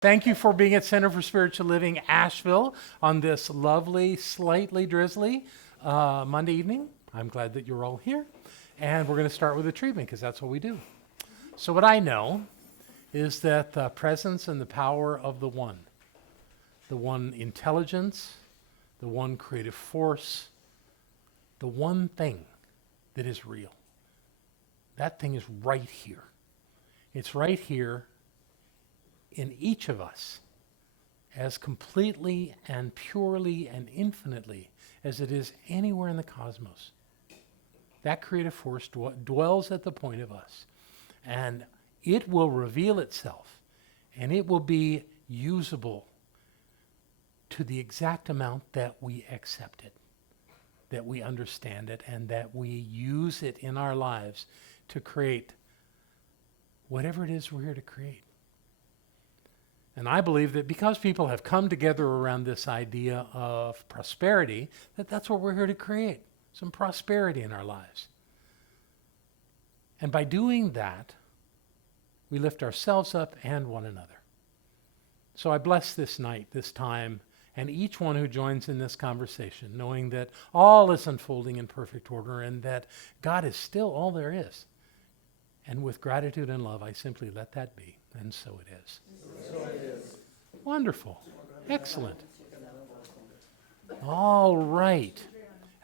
Thank you for being at Center for Spiritual Living, Asheville, on this lovely, slightly drizzly Monday evening. I'm glad that you're all here. And we're going to start with a treatment because that's what we do. So what I know is that the presence and the power of the one intelligence, the one creative force, the one thing that is real, that thing is right here. It's right here in each of us, as completely and purely and infinitely as it is anywhere in the cosmos. That creative force dwells at the point of us, and it will reveal itself, and it will be usable to the exact amount that we accept it, that we understand it, and that we use it in our lives to create whatever it is we're here to create. And I believe that because people have come together around this idea of prosperity, that's what we're here to create, some prosperity in our lives. And by doing that, we lift ourselves up and one another. So I bless this night, this time, and each one who joins in this conversation, knowing that all is unfolding in perfect order and that God is still all there is. And with gratitude and love, I simply let that be. And so it is. So it is. Wonderful. Excellent. All right.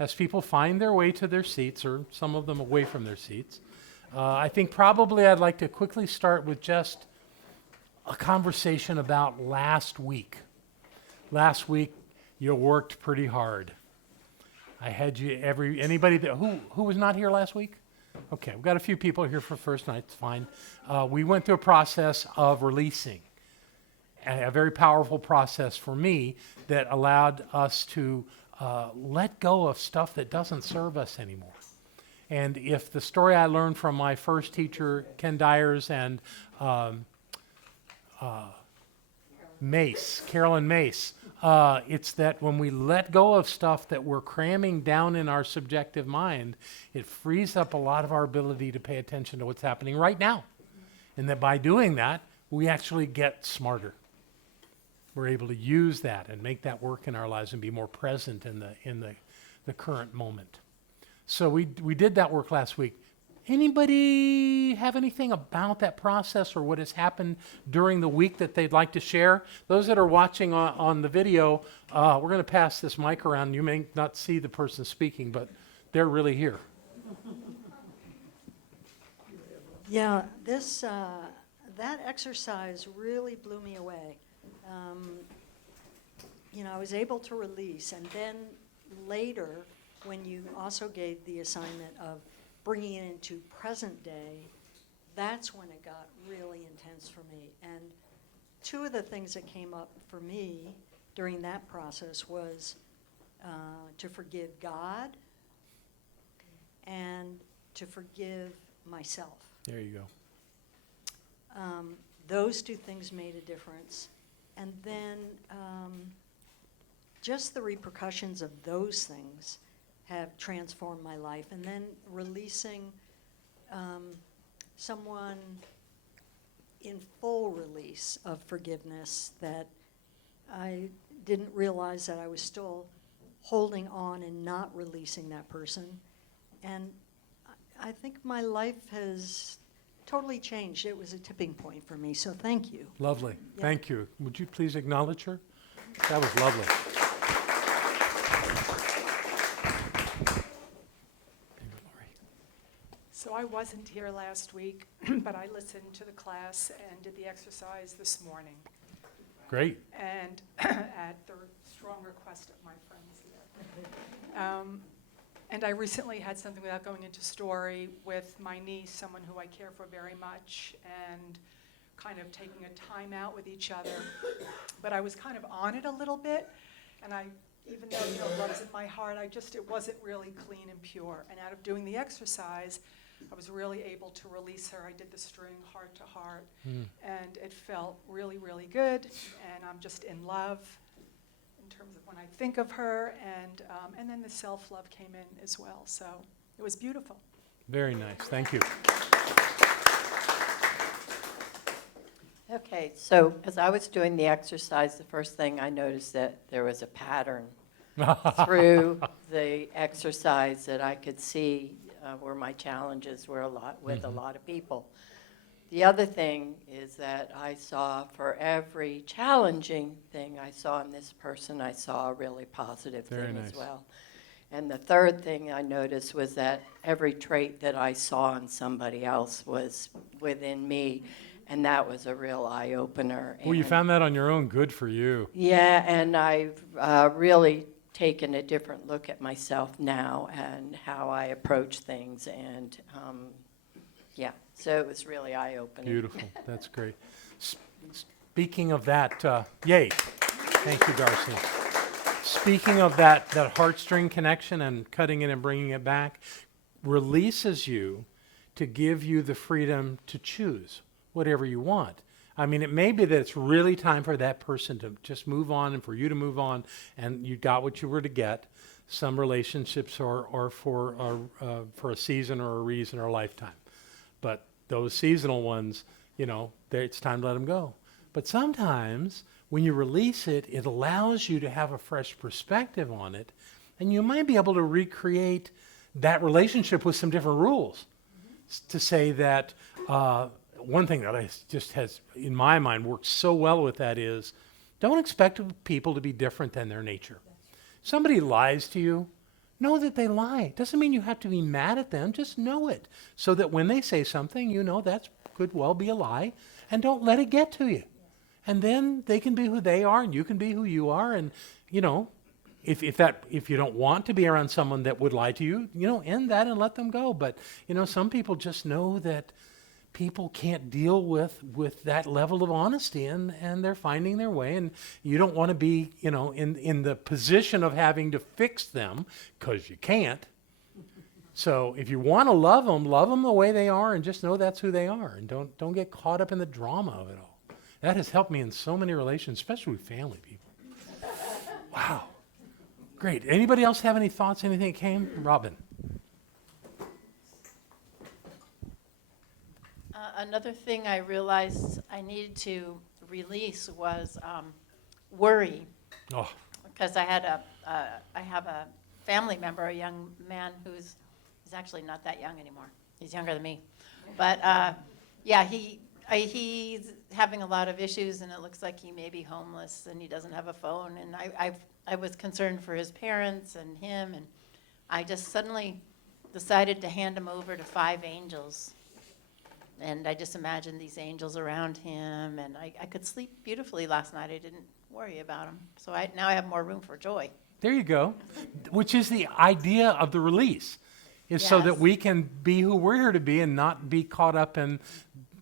As people find their way to their seats, or some of them away from their seats, I think probably I'd like to quickly start with just a conversation about last week. Last week, you worked pretty hard. I had you anybody that, who was not here last week? Okay, we've got a few people here for first night, it's fine. We went through a process of releasing, a very powerful process for me that allowed us to let go of stuff that doesn't serve us anymore. And if the story I learned from my first teacher, Ken Dyers, and Carolyn Mace, it's that when we let go of stuff that we're cramming down in our subjective mind, it frees up a lot of our ability to pay attention to what's happening right now. And that by doing that, we actually get smarter. We're able to use that and make that work in our lives and be more present in the current moment. So we did that work last week. Anybody have anything about that process or what has happened during the week that they'd like to share? Those that are watching on the video, we're going to pass this mic around. You may not see the person speaking, but they're really here. Yeah, that exercise really blew me away. I was able to release, and then later, when you also gave the assignment of bringing it into present day, that's when it got really intense for me. And two of the things that came up for me during that process was to forgive God and to forgive myself. There you go. Those two things made a difference. And then just the repercussions of those things have transformed my life. And then releasing someone in full release of forgiveness that I didn't realize that I was still holding on and not releasing that person. And I think my life has totally changed. It was a tipping point for me, so thank you. Lovely. Yeah. Thank you. Would you please acknowledge her? That was lovely. So I wasn't here last week, but I listened to the class and did the exercise this morning. Great. And at the strong request of my friends here. And I recently had something, without going into story, with my niece, someone who I care for very much, and kind of taking a time out with each other. But I was kind of on it a little bit, and even though love's in my heart, it wasn't really clean and pure. And out of doing the exercise, I was really able to release her. I did the string heart to heart, and it felt really, really good. And I'm just in love in terms of when I think of her, and then the self-love came in as well. So it was beautiful. Very nice. Thank you. Okay, so as I was doing the exercise, the first thing I noticed that there was a pattern through the exercise that I could see where my challenges were a lot with a lot of people. The other thing is that I saw for every challenging thing I saw in this person, I saw a really positive Very thing nice. as well. And the third thing I noticed was that every trait that I saw in somebody else was within me, and that was a real eye-opener. Well, you And found that on your own. Good for you. yeah, and I've really taken a different look at myself now and how I approach things, and yeah, so it was really eye-opening. Beautiful. That's great. Speaking of that, yay. Thank you, Darcy. Speaking of that heartstring connection and cutting it and bringing it back, releases you to give you the freedom to choose whatever you want. I mean, it may be that it's really time for that person to just move on and for you to move on, and you got what you were to get. Some relationships are for a season or a reason or a lifetime. But those seasonal ones, it's time to let them go. But sometimes when you release it, it allows you to have a fresh perspective on it, and you might be able to recreate that relationship with some different rules. To say that one thing that just has, in my mind, worked so well with that is don't expect people to be different than their nature. Somebody lies to you, know that they lie. Doesn't mean you have to be mad at them, just know it. So that when they say something, that could well be a lie, and don't let it get to you. And then they can be who they are, and you can be who you are, and, if you don't want to be around someone that would lie to you, end that and let them go. But, some people just know that people can't deal with that level of honesty, and they're finding their way, and you don't want to be, in the position of having to fix them, because you can't. So if you want to love them the way they are, and just know that's who they are, and don't get caught up in the drama of it all. That has helped me in so many relations, especially with family people. Wow. Great. Anybody else have any thoughts, anything that came? Robin. Another thing I realized I needed to release was worry, Oh, because I have a family member, a young man he's actually not that young anymore. He's younger than me, but yeah, he's having a lot of issues, and it looks like he may be homeless, and he doesn't have a phone. And I was concerned for his parents and him, and I just suddenly decided to hand him over to 5 angels. And I just imagined these angels around him, and I could sleep beautifully last night. I didn't worry about him. So now I have more room for joy. there you go. Which is the idea of the release, is so that Yes. we can be who we're here to be and not be caught up in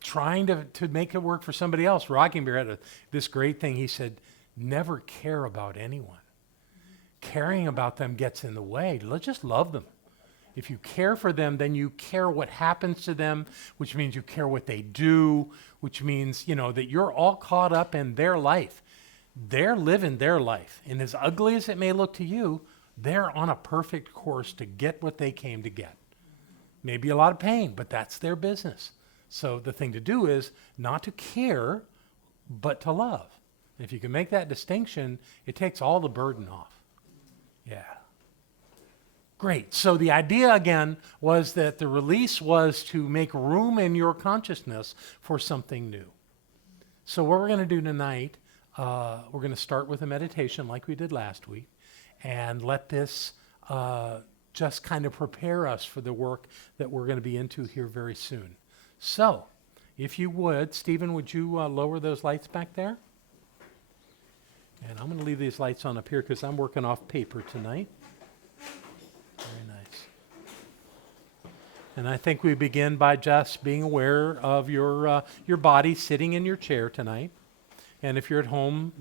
trying to make it work for somebody else. Rocking Bear had this great thing. He said, never care about anyone. Caring about them gets in the way. Let's just love them. If you care for them, then you care what happens to them, which means you care what they do, which means, that you're all caught up in their life. They're living their life. And as ugly as it may look to you, they're on a perfect course to get what they came to get. Maybe a lot of pain, but that's their business. So the thing to do is not to care, but to love. And if you can make that distinction, it takes all the burden off. Yeah. Great. So the idea, again, was that the release was to make room in your consciousness for something new. So what we're going to do tonight, we're going to start with a meditation like we did last week, and let this just kind of prepare us for the work that we're going to be into here very soon. So, if you would, Stephen, would you lower those lights back there? And I'm going to leave these lights on up here because I'm working off paper tonight. Very nice. And I think we begin by just being aware of your body sitting in your chair tonight. And if you're at home,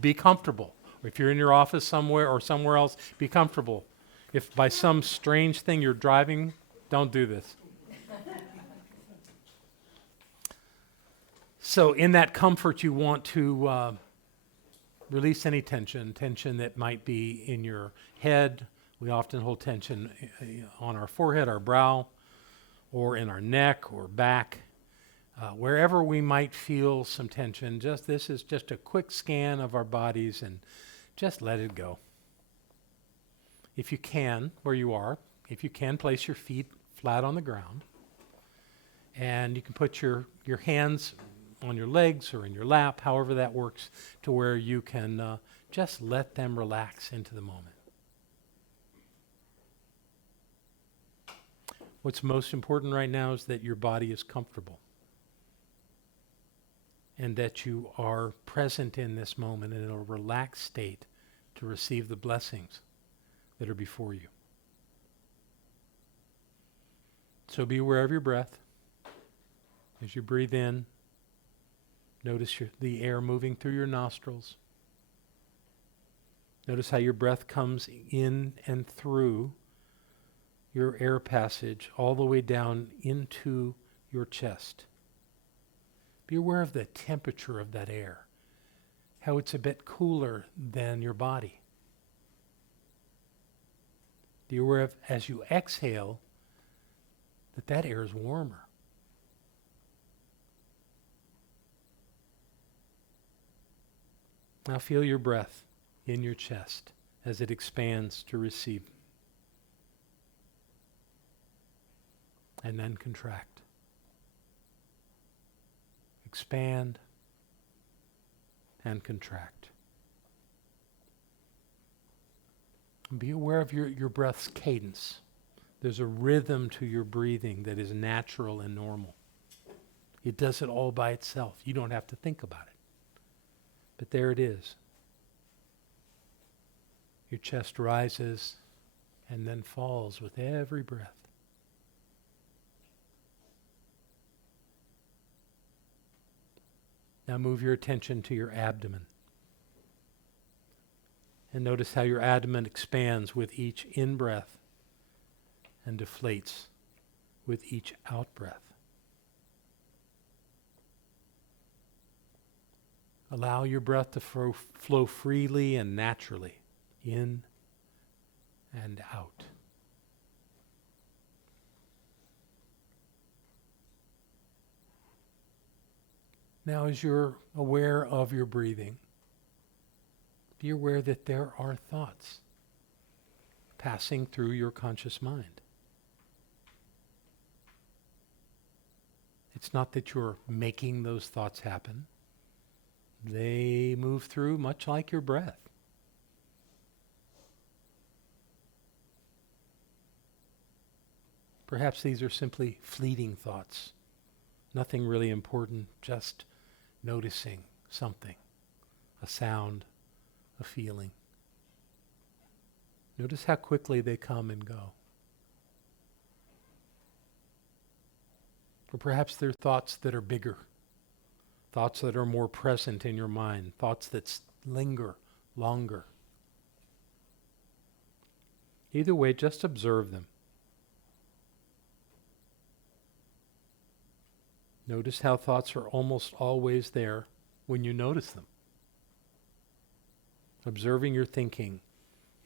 be comfortable. Or if you're in your office somewhere or somewhere else, be comfortable. If by some strange thing you're driving, don't do this. So in that comfort, you want to release any tension that might be in your head. We often hold tension on our forehead, our brow, or in our neck or back. Wherever we might feel some tension, this is just a quick scan of our bodies and just let it go. If you can, where you are, if you can, place your feet flat on the ground. And you can put your hands on your legs or in your lap, however that works, to where you can just let them relax into the moment. What's most important right now is that your body is comfortable and that you are present in this moment in a relaxed state to receive the blessings that are before you. So be aware of your breath. As you breathe in, notice the air moving through your nostrils. Notice how your breath comes in and through your air passage all the way down into your chest. Be aware of the temperature of that air, how it's a bit cooler than your body. Be aware of, as you exhale, that air is warmer. Now feel your breath in your chest as it expands to receive. And then contract. Expand and contract. And be aware of your breath's cadence. There's a rhythm to your breathing that is natural and normal. It does it all by itself. You don't have to think about it. But there it is. Your chest rises and then falls with every breath. Now move your attention to your abdomen. And notice how your abdomen expands with each in-breath and deflates with each out-breath. Allow your breath to flow freely and naturally in and out. Now, as you're aware of your breathing, be aware that there are thoughts passing through your conscious mind. It's not that you're making those thoughts happen. They move through much like your breath. Perhaps these are simply fleeting thoughts. Nothing really important, just noticing something, a sound, a feeling. Notice how quickly they come and go. Or perhaps they're thoughts that are bigger, thoughts that are more present in your mind, thoughts that linger longer. Either way, just observe them. Notice how thoughts are almost always there when you notice them. Observing your thinking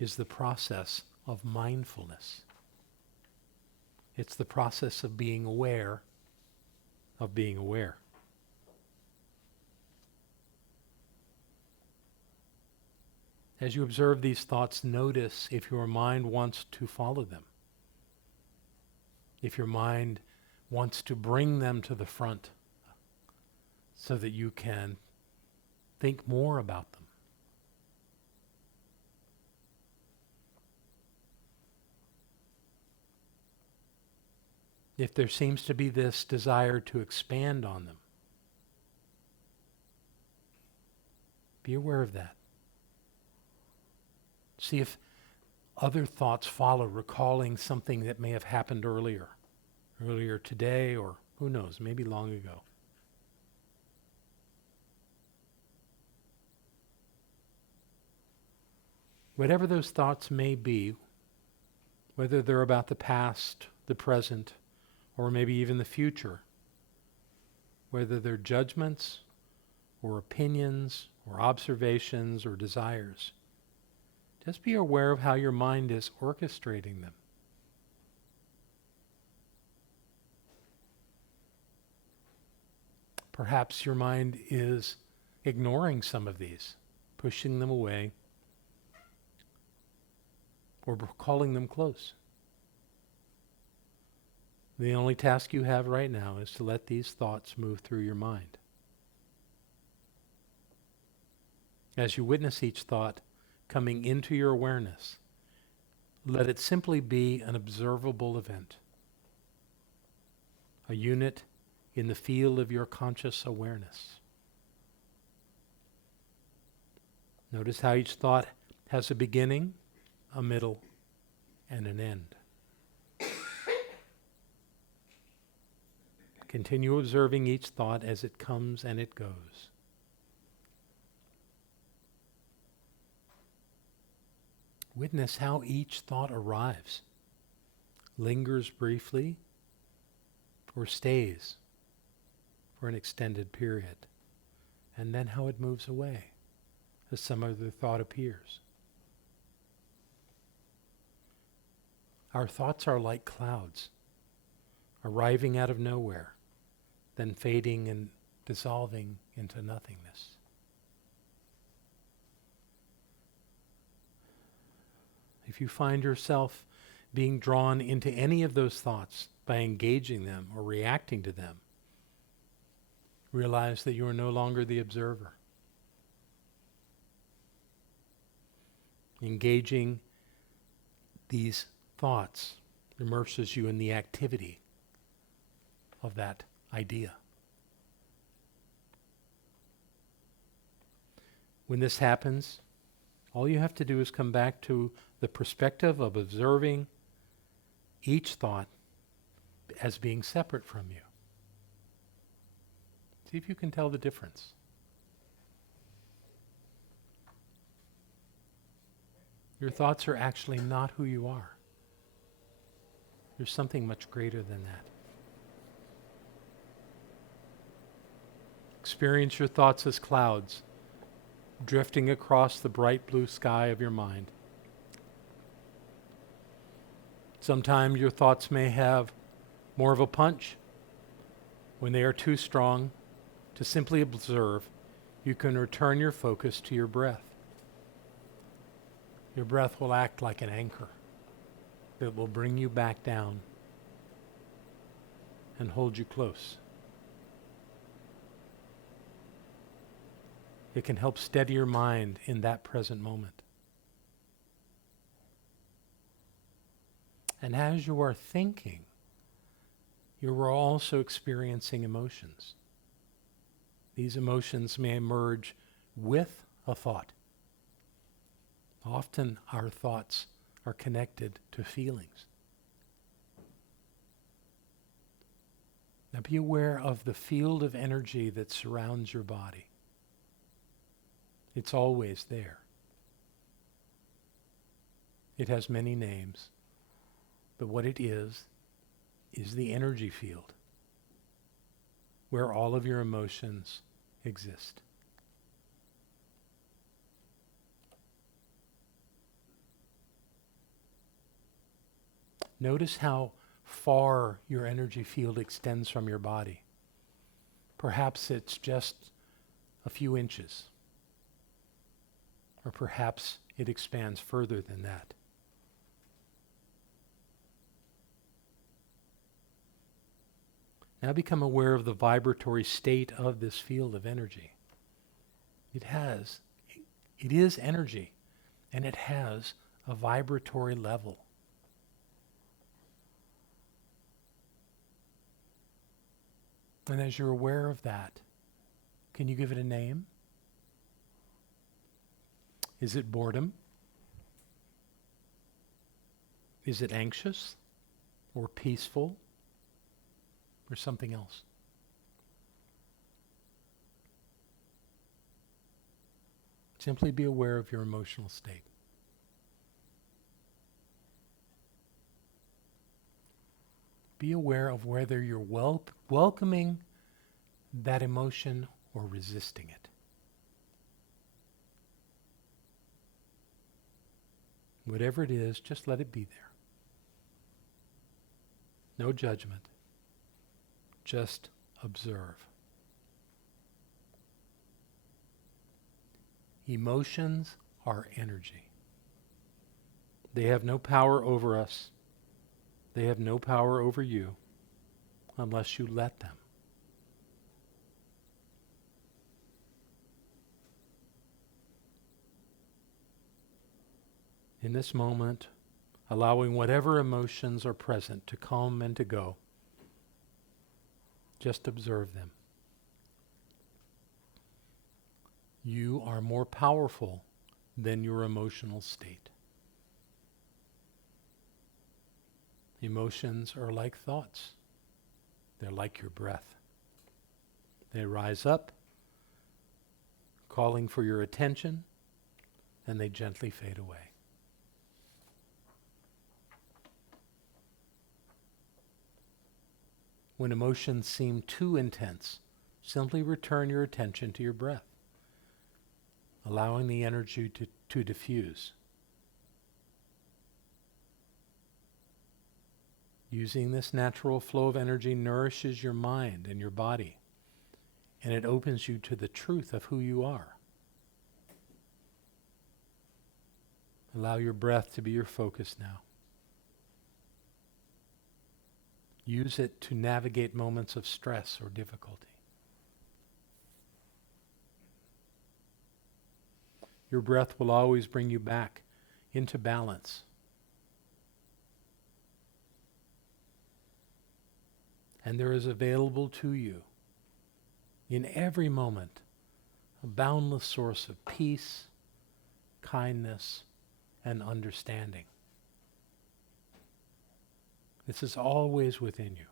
is the process of mindfulness. It's the process of being aware of being aware. As you observe these thoughts, notice if your mind wants to follow them. If your mind wants to bring them to the front so that you can think more about them. If there seems to be this desire to expand on them, be aware of that. See if other thoughts follow, recalling something that may have happened earlier today, or who knows, maybe long ago. Whatever those thoughts may be, whether they're about the past, the present, or maybe even the future, whether they're judgments or opinions or observations or desires, just be aware of how your mind is orchestrating them. Perhaps your mind is ignoring some of these, pushing them away, or calling them close. The only task you have right now is to let these thoughts move through your mind. As you witness each thought coming into your awareness, let it simply be an observable event, a unit in the field of your conscious awareness. Notice how each thought has a beginning, a middle, and an end. Continue observing each thought as it comes and it goes. Witness how each thought arrives, lingers briefly, or stays for an extended period, and then how it moves away as some other thought appears. Our thoughts are like clouds, arriving out of nowhere, then fading and dissolving into nothingness. If you find yourself being drawn into any of those thoughts by engaging them or reacting to them, realize that you are no longer the observer. Engaging these thoughts immerses you in the activity of that idea. When this happens, all you have to do is come back to the perspective of observing each thought as being separate from you. See if you can tell the difference. Your thoughts are actually not who you are. There's something much greater than that. Experience your thoughts as clouds drifting across the bright blue sky of your mind. Sometimes your thoughts may have more of a punch. When they are too strong to simply observe, you can return your focus to your breath. Your breath will act like an anchor that will bring you back down and hold you close. It can help steady your mind in that present moment. And as you are thinking, you are also experiencing emotions. These emotions may emerge with a thought. Often our thoughts are connected to feelings. Now be aware of the field of energy that surrounds your body. It's always there. It has many names, but what it is the energy field where all of your emotions exist. Notice how far your energy field extends from your body. Perhaps it's just a few inches, or perhaps it expands further than that. Now become aware of the vibratory state of this field of energy. It is energy, and it has a vibratory level. And as you're aware of that, can you give it a name? Is it boredom? Is it anxious or peaceful or something else? Simply be aware of your emotional state. Be aware of whether you're welcoming that emotion or resisting it. Whatever it is, just let it be there. No judgment. Just observe. Emotions are energy. They have no power over us. They have no power over you unless you let them. In this moment, allowing whatever emotions are present to come and to go, just observe them. You are more powerful than your emotional state. Emotions are like thoughts. They're like your breath. They rise up, calling for your attention, and they gently fade away. When emotions seem too intense, simply return your attention to your breath, allowing the energy to diffuse. Using this natural flow of energy nourishes your mind and your body, and it opens you to the truth of who you are. Allow your breath to be your focus now. Use it to navigate moments of stress or difficulty. Your breath will always bring you back into balance. And there is available to you in every moment a boundless source of peace, kindness, and understanding. This is always within you.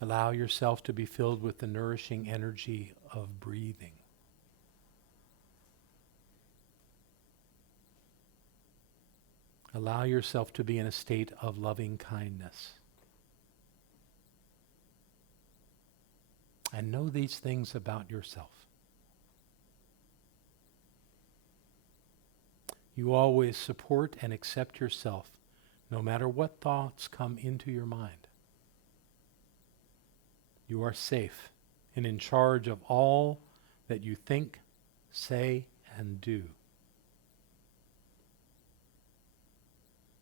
Allow yourself to be filled with the nourishing energy of breathing. Allow yourself to be in a state of loving kindness. And know these things about yourself. You always support and accept yourself, no matter what thoughts come into your mind. You are safe and in charge of all that you think, say, and do.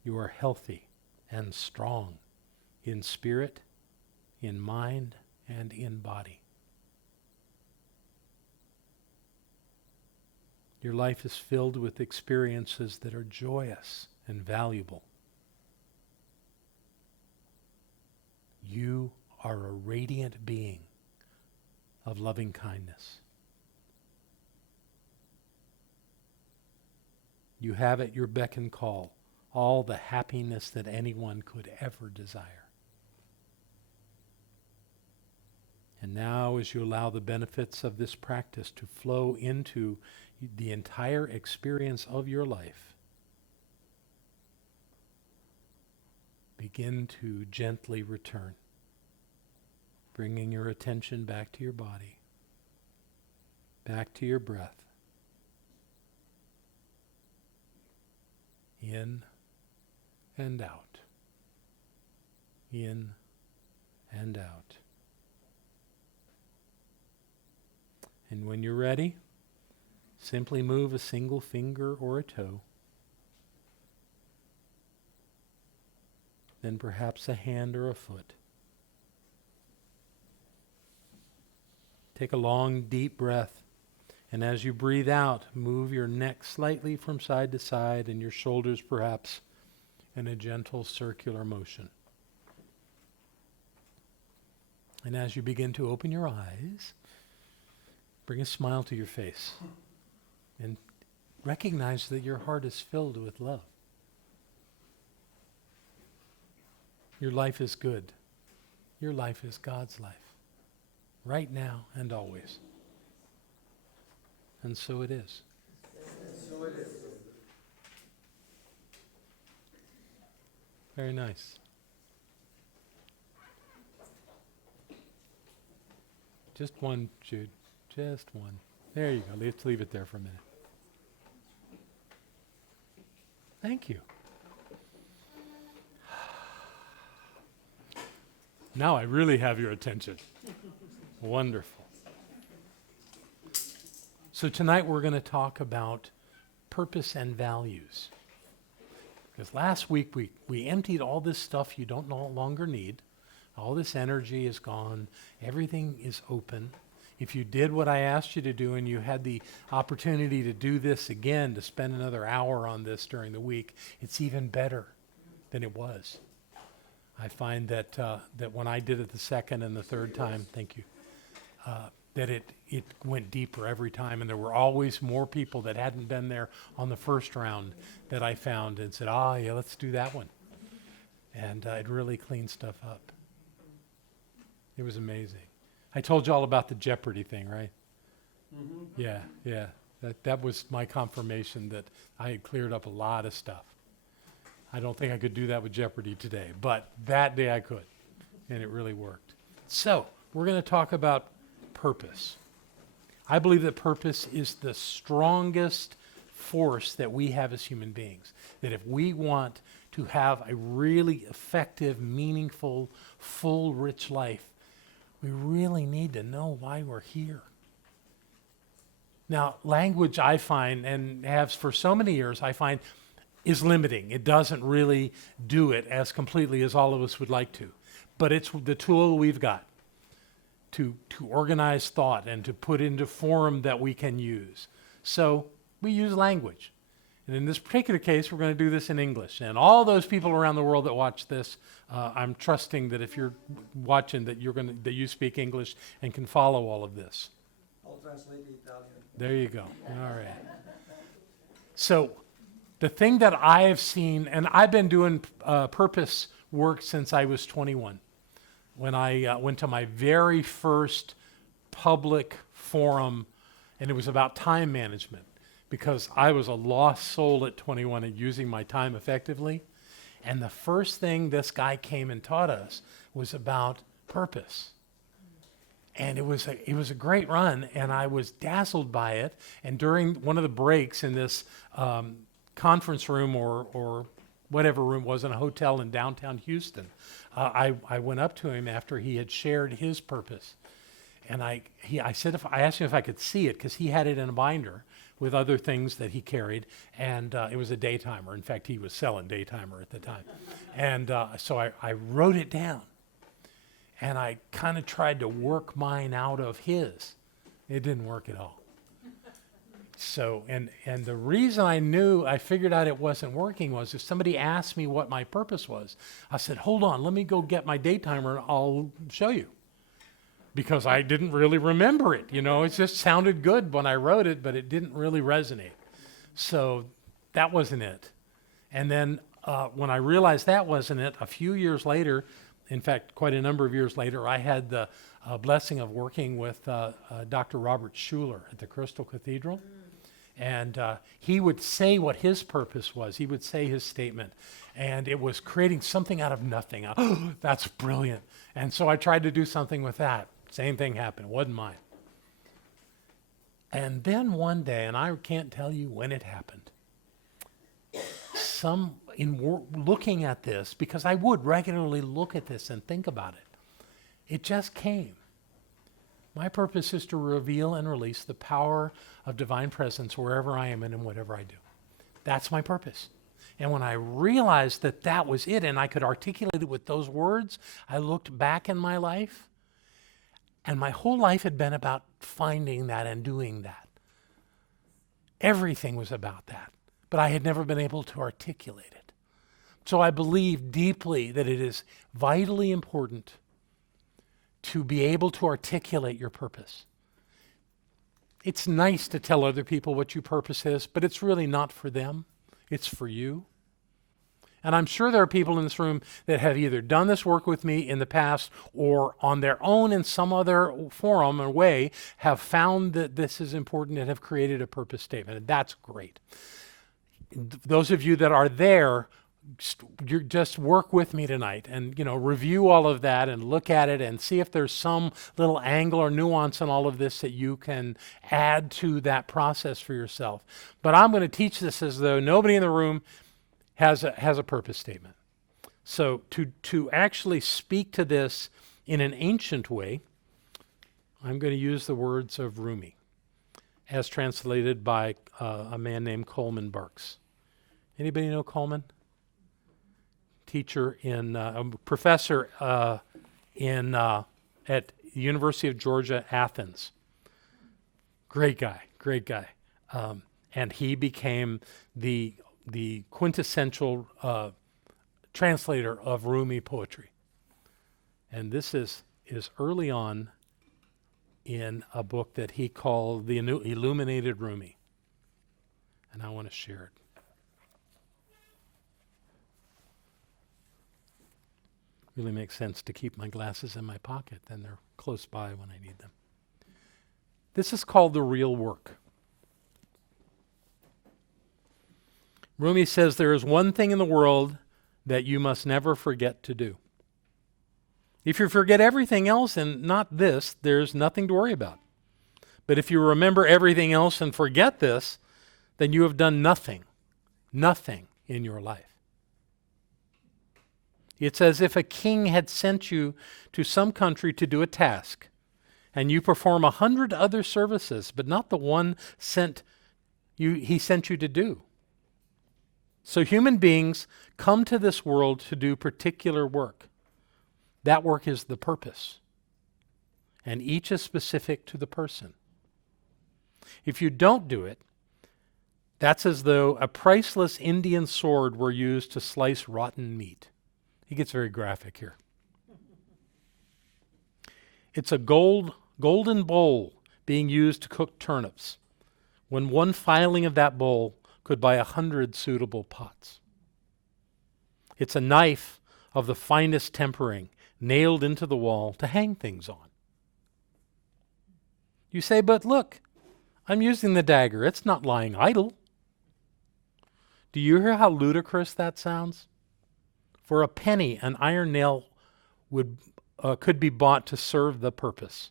You are healthy and strong in spirit, in mind, and in body. Your life is filled with experiences that are joyous and valuable. You are a radiant being of loving kindness. You have at your beck and call all the happiness that anyone could ever desire. And now, as you allow the benefits of this practice to flow into the entire experience of your life, begin to gently return, bringing your attention back to your body, back to your breath. In and out. In and out. And when you're ready, simply move a single finger or a toe. Then perhaps a hand or a foot. Take a long, deep breath. And as you breathe out, move your neck slightly from side to side and your shoulders perhaps in a gentle circular motion. And as you begin to open your eyes, bring a smile to your face and recognize that your heart is filled with love. Your life is good. Your life is God's life, right now and always. And so it is. So it is. Very nice. Just one, Jude. Just one. There you go. Let's leave it there for a minute. Thank you. Now I really have your attention. Wonderful. So tonight we're going to talk about purpose and values. Because last week we emptied all this stuff you don't no longer need. All this energy is gone. Everything is open. If you did what I asked you to do and you had the opportunity to do this again, to spend another hour on this during the week, it's even better than it was. I find that that when I did it the second and the third time, thank you, that it went deeper every time, and there were always more people that hadn't been there on the first round that I found and said, yeah, let's do that one. And it really cleaned stuff up. It was amazing. I told you all about the Jeopardy thing, right? Mm-hmm. Yeah. That was my confirmation that I had cleared up a lot of stuff. I don't think I could do that with Jeopardy today, but that day I could, and it really worked. So, we're going to talk about purpose. I believe that purpose is the strongest force that we have as human beings. That if we want to have a really effective, meaningful, full, rich life, we really need to know why we're here. Now, language I find, and has for so many years, I find is limiting. It doesn't really do it as completely as all of us would like to. But it's the tool we've got to organize thought and to put into form that we can use. So we use language. And in this particular case, we're going to do this in English. And all those people around the world that watch this, I'm trusting that if you're watching, that you speak English and can follow all of this. I'll translate the Italian. There you go. All right. So the thing that I have seen, and I've been doing purpose work since I was 21, when I went to my very first public forum, and it was about time management, because I was a lost soul at 21 and using my time effectively. And the first thing this guy came and taught us was about purpose. And it was a great run, and I was dazzled by it. And during one of the breaks in this conference room or whatever room was in a hotel in downtown Houston, I went up to him after he had shared his purpose. And I asked him if I could see it, because he had it in a binder with other things that he carried, and it was a daytimer. In fact, he was selling daytimer at the time. And so I wrote it down, and I kind of tried to work mine out of his. It didn't work at all. So, and the reason I figured out it wasn't working was if somebody asked me what my purpose was, I said, hold on, let me go get my daytimer and I'll show you. Because I didn't really remember it, it just sounded good when I wrote it, but it didn't really resonate. So that wasn't it. And then when I realized that wasn't it, a few years later, in fact, quite a number of years later, I had the blessing of working with Dr. Robert Schuller at the Crystal Cathedral. And he would say what his purpose was. He would say his statement. And it was creating something out of nothing. Oh, that's brilliant. And so I tried to do something with that. Same thing happened. It wasn't mine. And then one day, and I can't tell you when it happened, looking at this, because I would regularly look at this and think about it, it just came. My purpose is to reveal and release the power of divine presence wherever I am and in whatever I do. That's my purpose. And when I realized that that was it and I could articulate it with those words, I looked back in my life, and my whole life had been about finding that and doing that. Everything was about that, but I had never been able to articulate it. So I believe deeply that it is vitally important to be able to articulate your purpose. It's nice to tell other people what your purpose is, but it's really not for them. It's for you. And I'm sure there are people in this room that have either done this work with me in the past or on their own in some other forum or way have found that this is important and have created a purpose statement. And that's great. Those of you that are there, you just work with me tonight and, review all of that and look at it and see if there's some little angle or nuance in all of this that you can add to that process for yourself. But I'm going to teach this as though nobody in the room has a purpose statement. So to actually speak to this in an ancient way, I'm going to use the words of Rumi. as translated by a man named Coleman Barks. Anybody know Coleman? Teacher in, a professor in at University of Georgia, Athens. Great guy. And he became the quintessential translator of Rumi poetry. And this is early on in a book that he called The Illuminated Rumi. And I want to share it. Really makes sense to keep my glasses in my pocket, then they're close by when I need them. This is called The Real Work. Rumi says there is one thing in the world that you must never forget to do. If you forget everything else and not this, there's nothing to worry about. But if you remember everything else and forget this, then you have done nothing in your life. It's as if a king had sent you to some country to do a task, and you perform 100 other services, but not the one he sent you to do. So human beings come to this world to do particular work. That work is the purpose, and each is specific to the person. If you don't do it, that's as though a priceless Indian sword were used to slice rotten meat. He gets very graphic here. It's a golden bowl being used to cook turnips, when one filing of that bowl could buy 100 suitable pots. It's a knife of the finest tempering, nailed into the wall to hang things on. You say, but look, I'm using the dagger. It's not lying idle. Do you hear how ludicrous that sounds? For a penny, an iron nail could be bought to serve the purpose.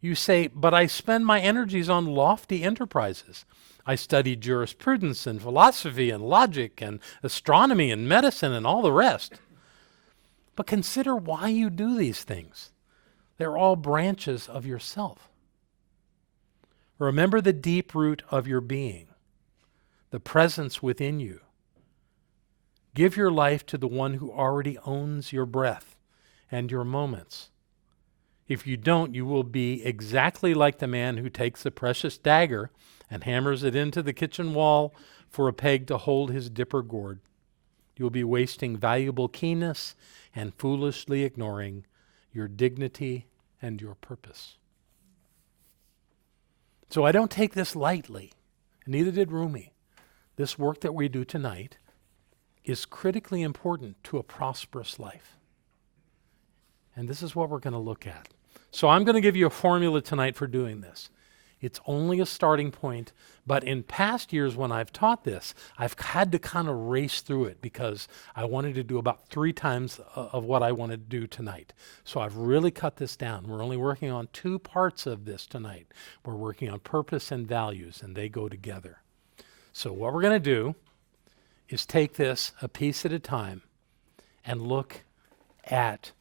You say, but I spend my energies on lofty enterprises. I study jurisprudence and philosophy and logic and astronomy and medicine and all the rest. But consider why you do these things. They're all branches of yourself. Remember the deep root of your being, the presence within you. Give your life to the one who already owns your breath and your moments. If you don't, you will be exactly like the man who takes the precious dagger and hammers it into the kitchen wall for a peg to hold his dipper gourd. You'll be wasting valuable keenness and foolishly ignoring your dignity and your purpose. So I don't take this lightly, and neither did Rumi. This work that we do tonight is critically important to a prosperous life. And this is what we're going to look at. So I'm going to give you a formula tonight for doing this. It's only a starting point, but in past years when I've taught this, I've had to kind of race through it because I wanted to do about 3 times of what I want to do tonight. So I've really cut this down. We're only working on 2 parts of this tonight. We're working on purpose and values, and they go together. So what we're going to do is take this a piece at a time and look at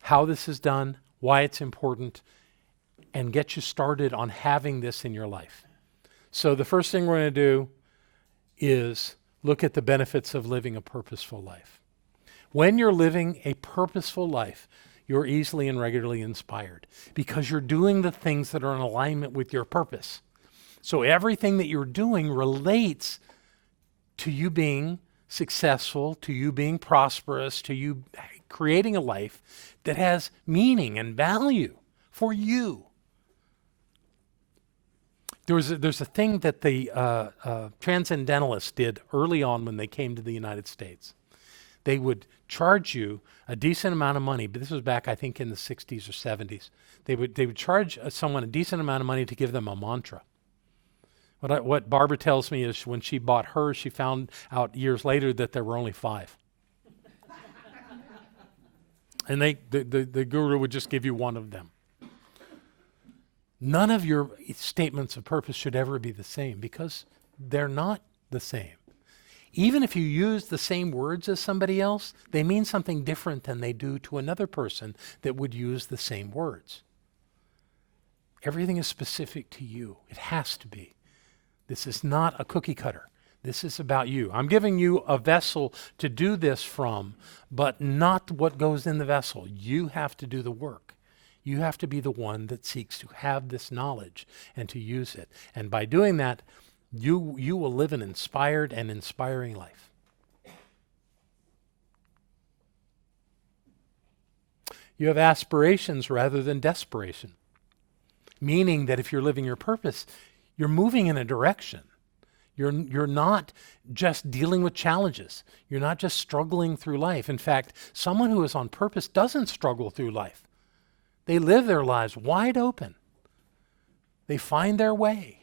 how this is done, why it's important, and get you started on having this in your life. So the first thing we're going to do is look at the benefits of living a purposeful life. When you're living a purposeful life, you're easily and regularly inspired because you're doing the things that are in alignment with your purpose. So everything that you're doing relates to you being successful, to you being prosperous, to you creating a life that has meaning and value for you. There's a thing that the transcendentalists did early on when they came to the United States. They would charge you a decent amount of money, but this was back, I think, in the 60s or 70s. They would charge someone a decent amount of money to give them a mantra. What Barbara tells me is when she bought hers, she found out years later that there were only 5. And the guru would just give you one of them. None of your statements of purpose should ever be the same because they're not the same. Even if you use the same words as somebody else, they mean something different than they do to another person that would use the same words. Everything is specific to you. It has to be. This is not a cookie cutter. This is about you. I'm giving you a vessel to do this from, but not what goes in the vessel. You have to do the work. You have to be the one that seeks to have this knowledge and to use it. And by doing that, you will live an inspired and inspiring life. You have aspirations rather than desperation, meaning that if you're living your purpose, you're moving in a direction. You're not just dealing with challenges. You're not just struggling through life. In fact, someone who is on purpose doesn't struggle through life. They live their lives wide open. They find their way.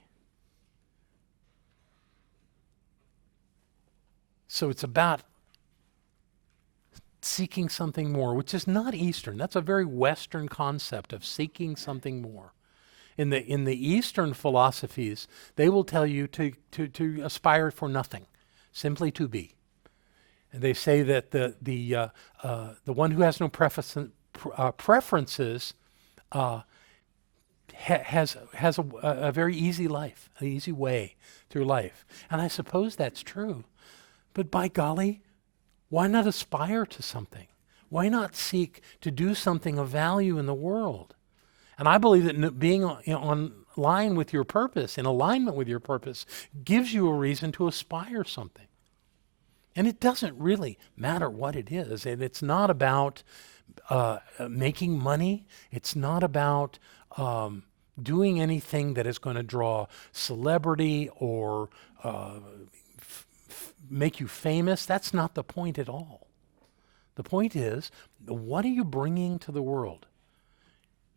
So it's about seeking something more, which is not Eastern. That's a very Western concept of seeking something more. In the Eastern philosophies, they will tell you to aspire for nothing, simply to be. And they say that the one who has no preferences has a very easy life, an easy way through life. And I suppose that's true. But by golly, why not aspire to something? Why not seek to do something of value in the world? And I believe that being on line with your purpose, in alignment with your purpose, gives you a reason to aspire something. And it doesn't really matter what it is. And it's not about making money. It's not about doing anything that is going to draw celebrity or make you famous. That's not the point at all. The point is, what are you bringing to the world?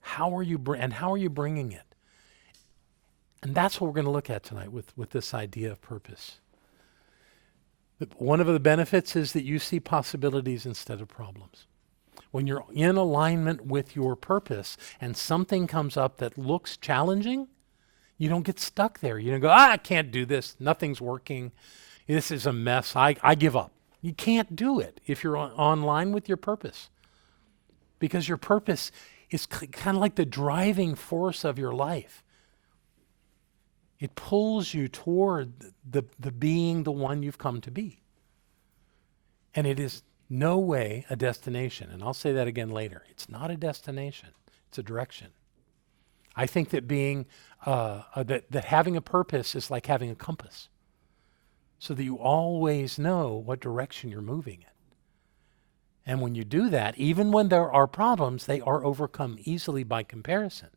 How are you bringing it? And that's what we're going to look at tonight with this idea of purpose. One of the benefits is that you see possibilities instead of problems. When you're in alignment with your purpose and something comes up that looks challenging, you don't get stuck there. You don't go, I can't do this. Nothing's working. This is a mess. I give up. You can't do it if you're on line with your purpose. Because your purpose is kind of like the driving force of your life. It pulls you toward the being the one you've come to be. And it is no way a destination. And I'll say that again later. It's not a destination. It's a direction. I think that that having a purpose is like having a compass, so that you always know what direction you're moving in. And when you do that, even when there are problems, they are overcome easily by comparison.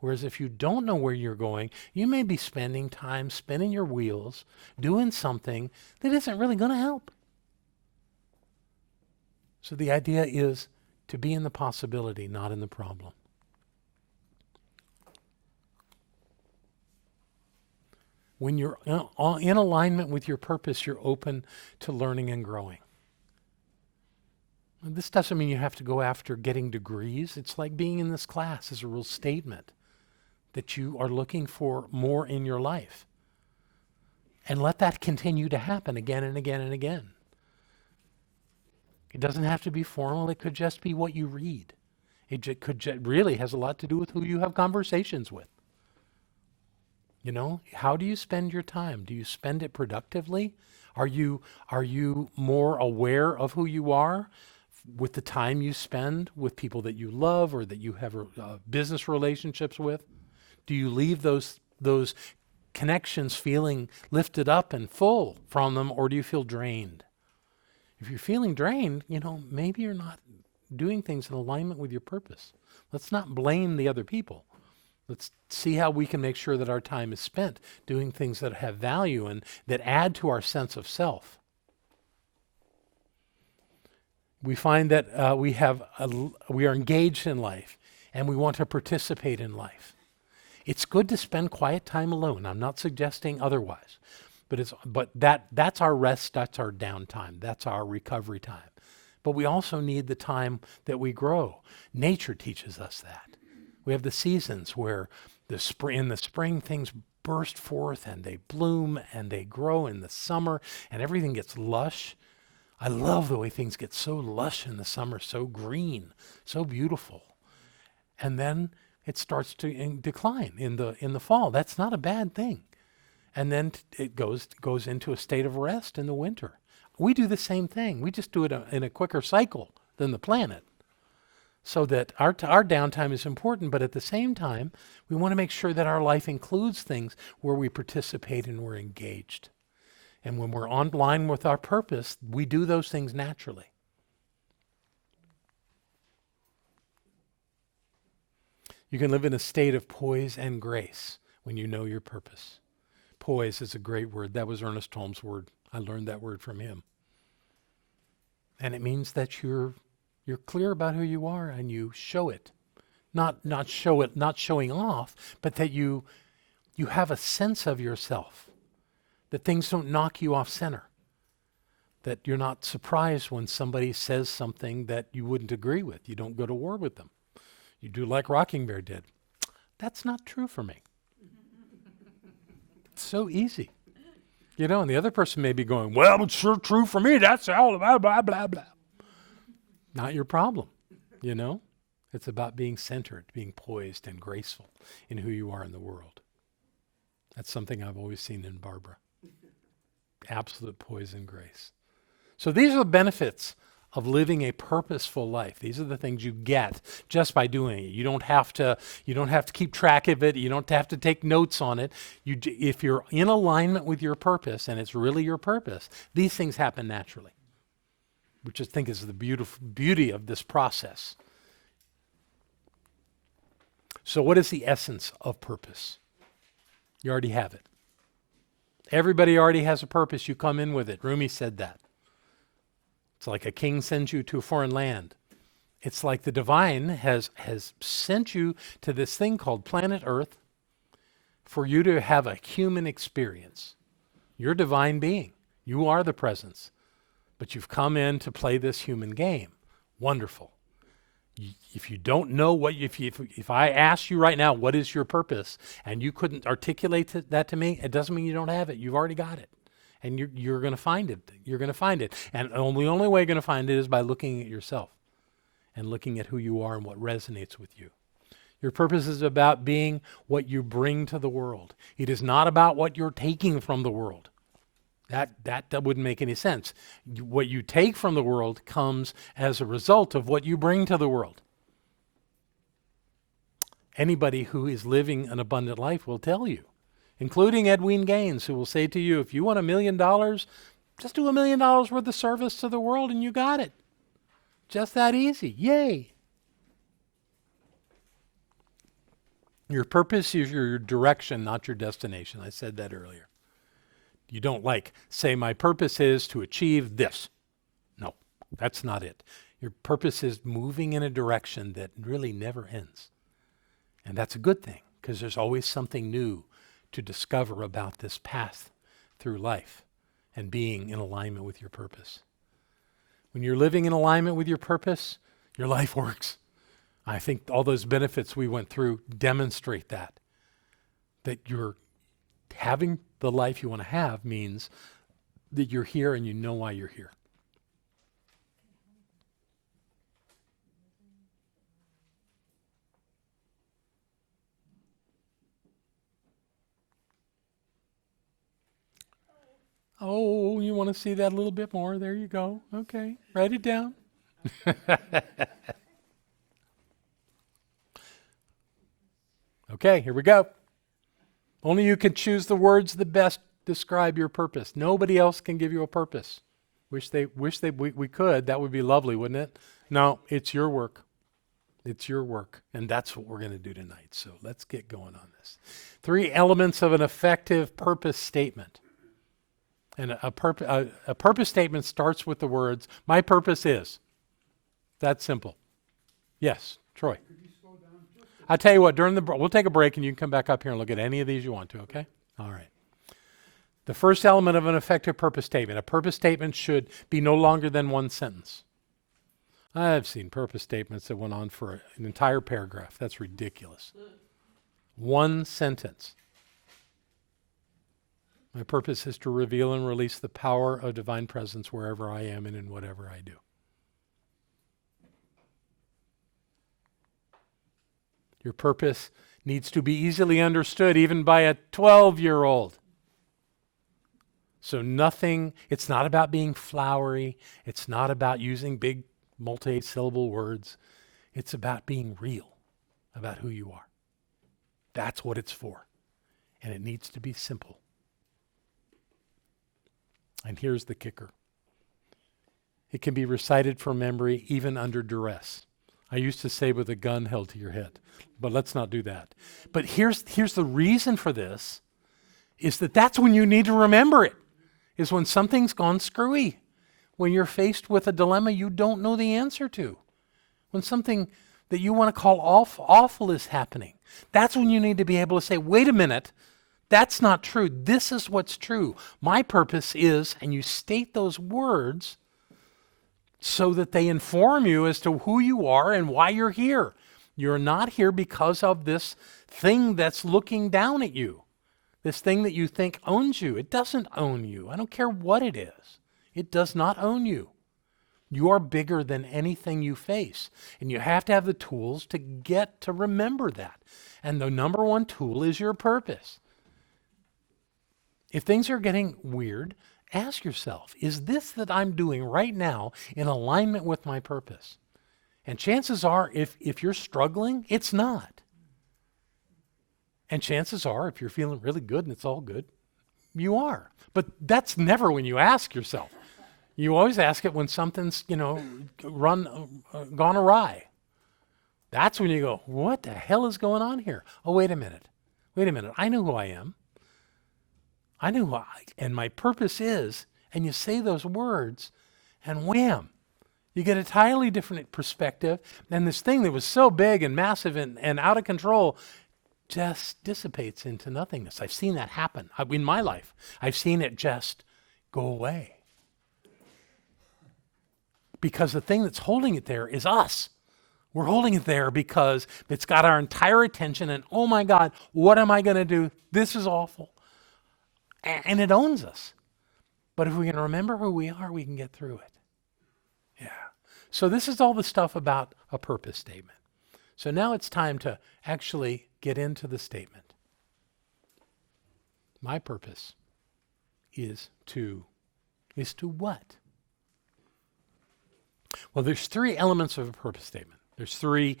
Whereas if you don't know where you're going, you may be spending time spinning your wheels, doing something that isn't really going to help. So the idea is to be in the possibility, not in the problem. When you're in alignment with your purpose, you're open to learning and growing. This doesn't mean you have to go after getting degrees. It's like being in this class is a real statement that you are looking for more in your life. And let that continue to happen again and again and again. It doesn't have to be formal. It could just be what you read. It really has a lot to do with who you have conversations with. You know, how do you spend your time? Do you spend it productively? Are you more aware of who you are with the time you spend with people that you love or that you have business relationships with? Do you leave those connections feeling lifted up and full from them, or do you feel drained? If you're feeling drained, maybe you're not doing things in alignment with your purpose. Let's not blame the other people. Let's see how we can make sure that our time is spent doing things that have value and that add to our sense of self. We find that we are engaged in life and we want to participate in life. It's good to spend quiet time alone. I'm not suggesting otherwise, but that's our rest, that's our downtime, that's our recovery time. But we also need the time that we grow. Nature teaches us that. We have the seasons where in the spring things burst forth and they bloom and they grow in the summer and everything gets lush. I love the way things get so lush in the summer, so green, so beautiful. And then it starts to decline in the fall. That's not a bad thing. And then it goes into a state of rest in the winter. We do the same thing. We just do it in a quicker cycle than the planet. So that our downtime is important, but at the same time, we want to make sure that our life includes things where we participate and we're engaged. And when we're on line with our purpose, we do those things naturally. You can live in a state of poise and grace when you know your purpose. Poise is a great word. That was Ernest Holmes' word. I learned that word from him. And it means that you're clear about who you are and you show it. Not showing off, but that you have a sense of yourself. That things don't knock you off center. That you're not surprised when somebody says something that you wouldn't agree with. You don't go to war with them. You do like Rocking Bear did. That's not true for me. It's so easy. You know, and the other person may be going, well, it's sure true for me. That's all blah, blah, blah, blah. Not your problem, you know? It's about being centered, being poised and graceful in who you are in the world. That's something I've always seen in Barbara. Absolute poise and grace. So these are the benefits of living a purposeful life. These are the things you get just by doing it. You don't have to keep track of it. You don't have to take notes on it. If you're in alignment with your purpose and it's really your purpose, these things happen naturally, which I think is the beauty of this process. So what is the essence of purpose? You already have it. Everybody already has a purpose. You come in with it. Rumi said that. It's like a king sends you to a foreign land. It's like the divine has sent you to this thing called planet Earth for you to have a human experience. You're a divine being. You are the presence. But you've come in to play this human game. Wonderful. If you don't know if I asked you right now, what is your purpose, and you couldn't articulate that to me, it doesn't mean you don't have it. You've already got it. And you're going to find it. You're going to find it. And the only way you're going to find it is by looking at yourself and looking at who you are and what resonates with you. Your purpose is about being what you bring to the world. It is not about what you're taking from the world. That wouldn't make any sense. What you take from the world comes as a result of what you bring to the world. Anybody who is living an abundant life will tell you, including Edwin Gaines, who will say to you, if you want $1 million, just do $1 million worth of service to the world and you got it. Just that easy. Yay. Your purpose is your direction, not your destination. I said that earlier. You don't say my purpose is to achieve this. No, that's not it. Your purpose is moving in a direction that really never ends. And that's a good thing because there's always something new to discover about this path through life and being in alignment with your purpose. When you're living in alignment with your purpose, your life works. I think all those benefits we went through demonstrate that you're having the life you want to have means that you're here and you know why you're here. Oh, you want to see that a little bit more? There you go. Okay, write it down. Okay, here we go. Only you can choose the words that best describe your purpose. Nobody else can give you a purpose. We could. That would be lovely, wouldn't it? No, it's your work. It's your work. And that's what we're going to do tonight. So let's get going on this. 3 elements of an effective purpose statement. And a purpose statement starts with the words, my purpose is. That's simple. Yes, Troy. I'll tell you what, we'll take a break and you can come back up here and look at any of these you want to, okay? All right. The first element of an effective purpose statement. A purpose statement should be no longer than 1 sentence. I've seen purpose statements that went on for an entire paragraph. That's ridiculous. 1 sentence. My purpose is to reveal and release the power of divine presence wherever I am and in whatever I do. Your purpose needs to be easily understood even by a 12-year-old. So it's not about being flowery. It's not about using big multi-syllable words. It's about being real about who you are. That's what it's for. And it needs to be simple. And here's the kicker. It can be recited from memory even under duress. I used to say with a gun held to your head, but let's not do that. But here's the reason for this, is that's when you need to remember it, is when something's gone screwy, when you're faced with a dilemma you don't know the answer to, when something that you want to call awful is happening. That's when you need to be able to say, wait a minute, that's not true. This is what's true. My purpose is, and you state those words so that they inform you as to who you are and why you're here. You're not here because of this thing that's looking down at you, this thing that you think owns you. It doesn't own you. I don't care what it is. It does not own you. You are bigger than anything you face, and you have to have the tools to get to remember that. And the number one tool is your purpose. If things are getting weird, ask yourself, is this that I'm doing right now in alignment with my purpose? And chances are, if you're struggling, it's not. And chances are, if you're feeling really good and it's all good, you are. But that's never when you ask yourself. You always ask it when something's, gone awry. That's when you go, what the hell is going on here? Oh, wait a minute. I know who I am. I know who and my purpose is, and you say those words, and wham, you get a entirely different perspective, and this thing that was so big and massive and out of control just dissipates into nothingness. I've seen that happen in my life. I've seen it just go away. Because the thing that's holding it there is us. We're holding it there because it's got our entire attention, and oh my God, what am I going to do? This is awful. And it owns us. But if we can remember who we are, we can get through it. Yeah. So this is all the stuff about a purpose statement. So now it's time to actually get into the statement. My purpose is to what? Well, there's three elements of a purpose statement. There's three,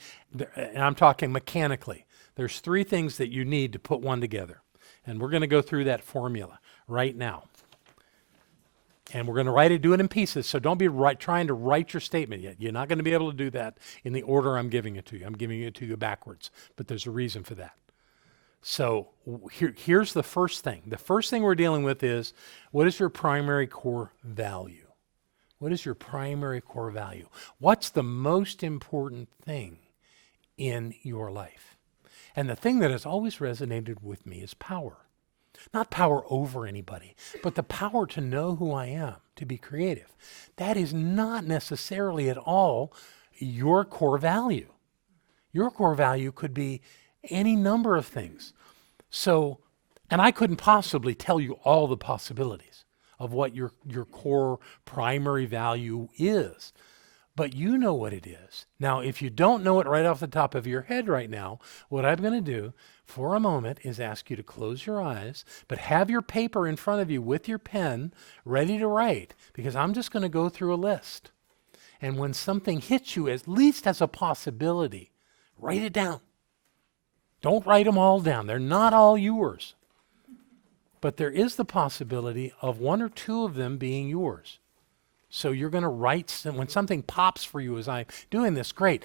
and I'm talking mechanically. There's three things that you need to put one together. And we're going to go through that formula right now. And we're going to do it in pieces, so don't be trying to write your statement yet. You're not going to be able to do that in the order I'm giving it to you. I'm giving it to you backwards, but there's a reason for that. So here's the first thing. The first thing we're dealing with is, what is your primary core value? What is your primary core value? What's the most important thing in your life? And the thing that has always resonated with me is power. Not power over anybody, but the power to know who I am, to be creative. That is not necessarily at all your core value. Your core value could be any number of things. So, and I couldn't possibly tell you all the possibilities of what your core primary value is. But you know what it is. Now, if you don't know it right off the top of your head right now, what I'm going to do for a moment is ask you to close your eyes, but have your paper in front of you with your pen ready to write, because I'm just going to go through a list. And when something hits you, at least as a possibility, write it down. Don't write them all down. They're not all yours. But there is the possibility of one or two of them being yours. So you're going to write, when something pops for you as I'm doing this, great.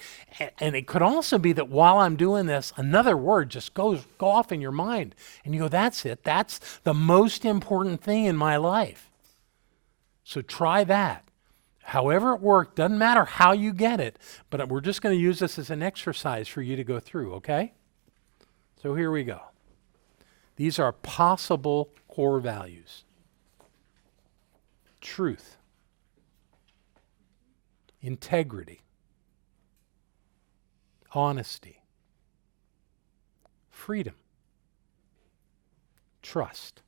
And it could also be that while I'm doing this, another word just go off in your mind. And you go, that's it. That's the most important thing in my life. So try that. However it worked, doesn't matter how you get it, but we're just going to use this as an exercise for you to go through, okay? So here we go. These are possible core values. Truth. Integrity, honesty, freedom, trust,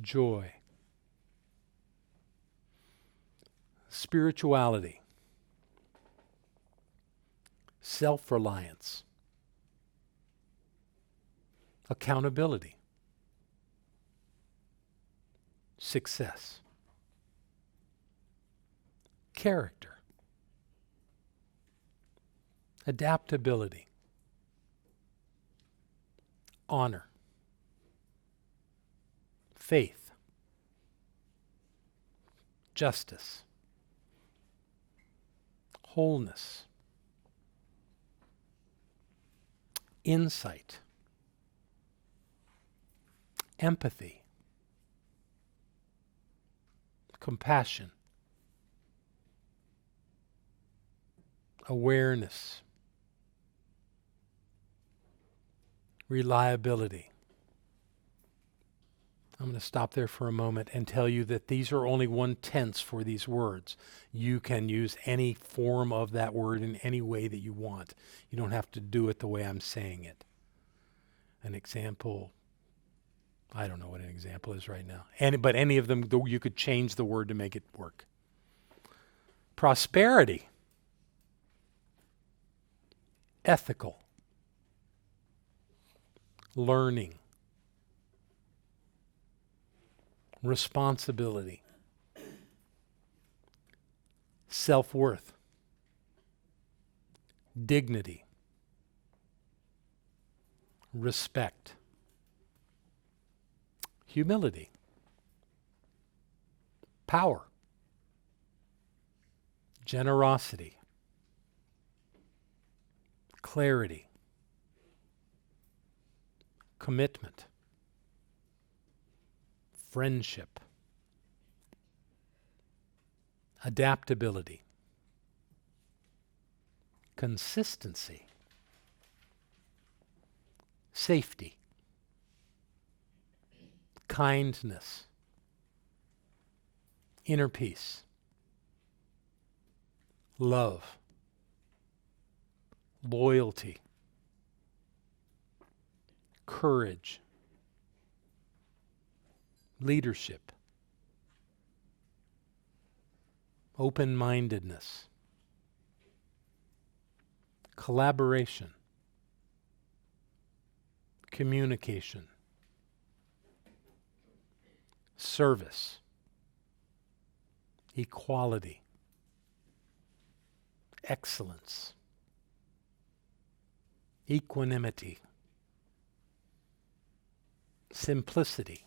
joy, spirituality, self-reliance, accountability, success, character, adaptability, honor, faith, justice, wholeness, insight, empathy, compassion, awareness, reliability. I'm going to stop there for a moment and tell you that these are only 1/10 for these words. You can use any form of that word in any way that you want. You don't have to do it the way I'm saying it. An example, I don't know what an example is right now. But any of them, you could change the word to make it work. Prosperity, ethical, learning, responsibility, self-worth, dignity, respect, humility, power, generosity, clarity, commitment, friendship, adaptability, consistency, safety, kindness, inner peace, love, loyalty, courage, leadership, open-mindedness, collaboration, communication, service, equality, excellence, equanimity, simplicity,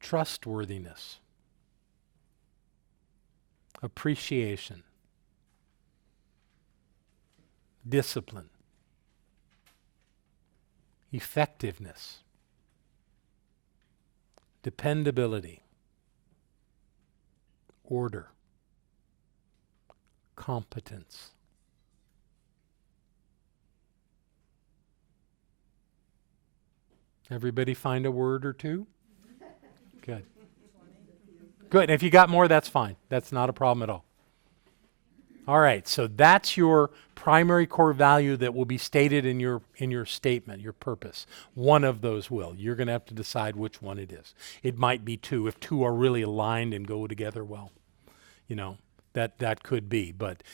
trustworthiness, appreciation, discipline, effectiveness, dependability, order, competence. Everybody find a word or two? Good. Good. If you got more, that's fine. That's not a problem at all. All right, so that's your primary core value that will be stated in your statement, your purpose. One of those will. You're going to have to decide which one it is. It might be two. If two are really aligned and go together well, that could be. But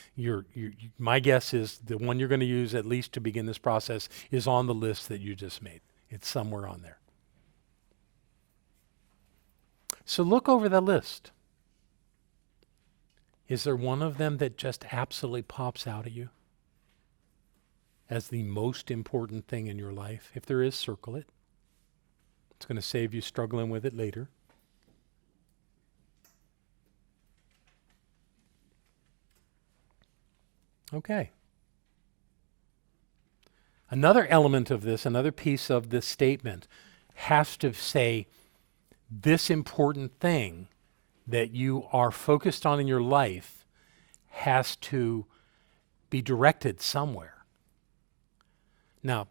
my guess is the one you're going to use at least to begin this process is on the list that you just made. It's somewhere on there. So look over the list. Is there one of them that just absolutely pops out at you as the most important thing in your life? If there is, circle it. It's going to save you struggling with it later. Okay. Another element of this, another piece of this statement has to say this important thing that you are focused on in your life has to be directed somewhere. Now,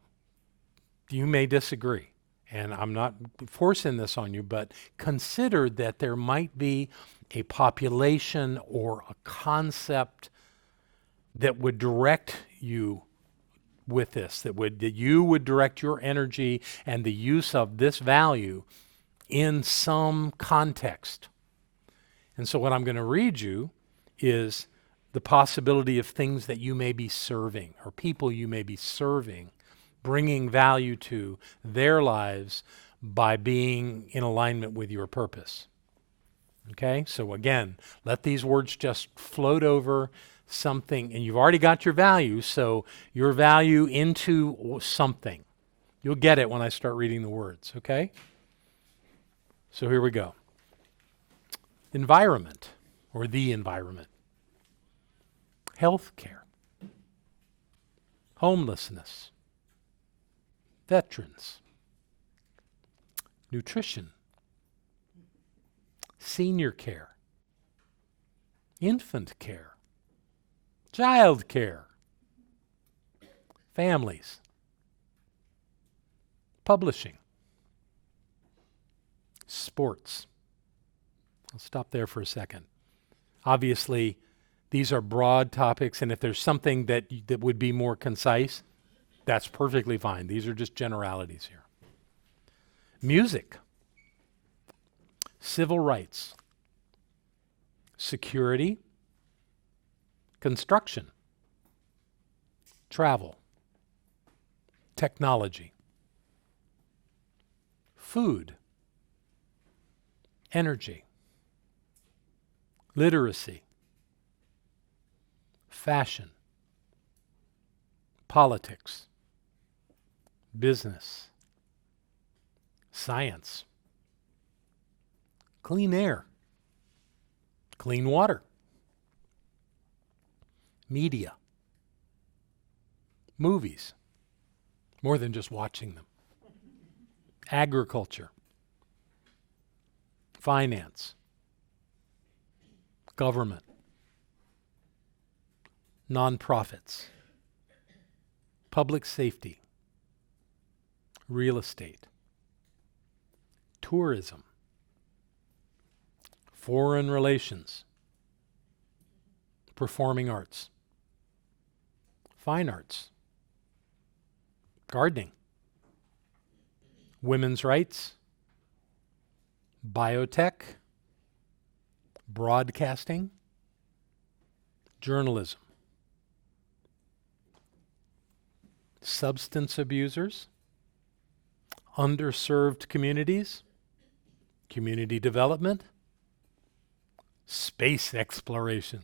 you may disagree, and I'm not forcing this on you, but consider that there might be a population or a concept that would direct you with this, that you would direct your energy and the use of this value in some context. And so what I'm going to read you is the possibility of things that you may be serving or people you may be serving, bringing value to their lives by being in alignment with your purpose. Okay, so again, let these words just float over something, and you've already got your value, so your value into something. You'll get it when I start reading the words, okay? So here we go. Environment, or the environment. Healthcare. Homelessness. Veterans. Nutrition. Senior care. Infant care. Child care. Families. Publishing. Sports. I'll stop there for a second. Obviously, these are broad topics, and if there's something that would be more concise, that's perfectly fine. These are just generalities here. Music. Civil rights. Security. Construction. Travel. Technology. Food. Energy. Literacy. Fashion. Politics. Business. Science. Clean air. Clean water. Media. Movies. More than just watching them. Agriculture. Finance. Government. Nonprofits. Public safety. Real estate. Tourism. Foreign relations. Performing arts. Fine arts. Gardening. Women's rights. Biotech. Broadcasting. Journalism. Substance abusers. Underserved communities. Community development. Space exploration.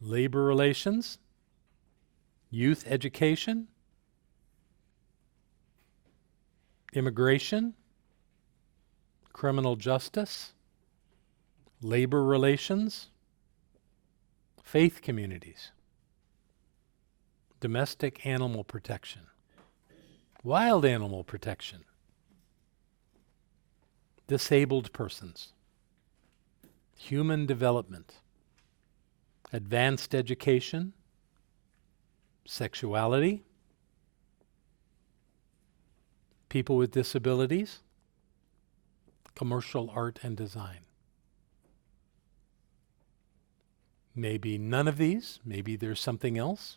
Labor relations. Youth education. Immigration. Criminal justice. Labor relations. Faith communities. Domestic animal protection. Wild animal protection. Disabled persons. Human development. Advanced education. Sexuality. People with disabilities. Commercial art and design. Maybe none of these. Maybe there's something else.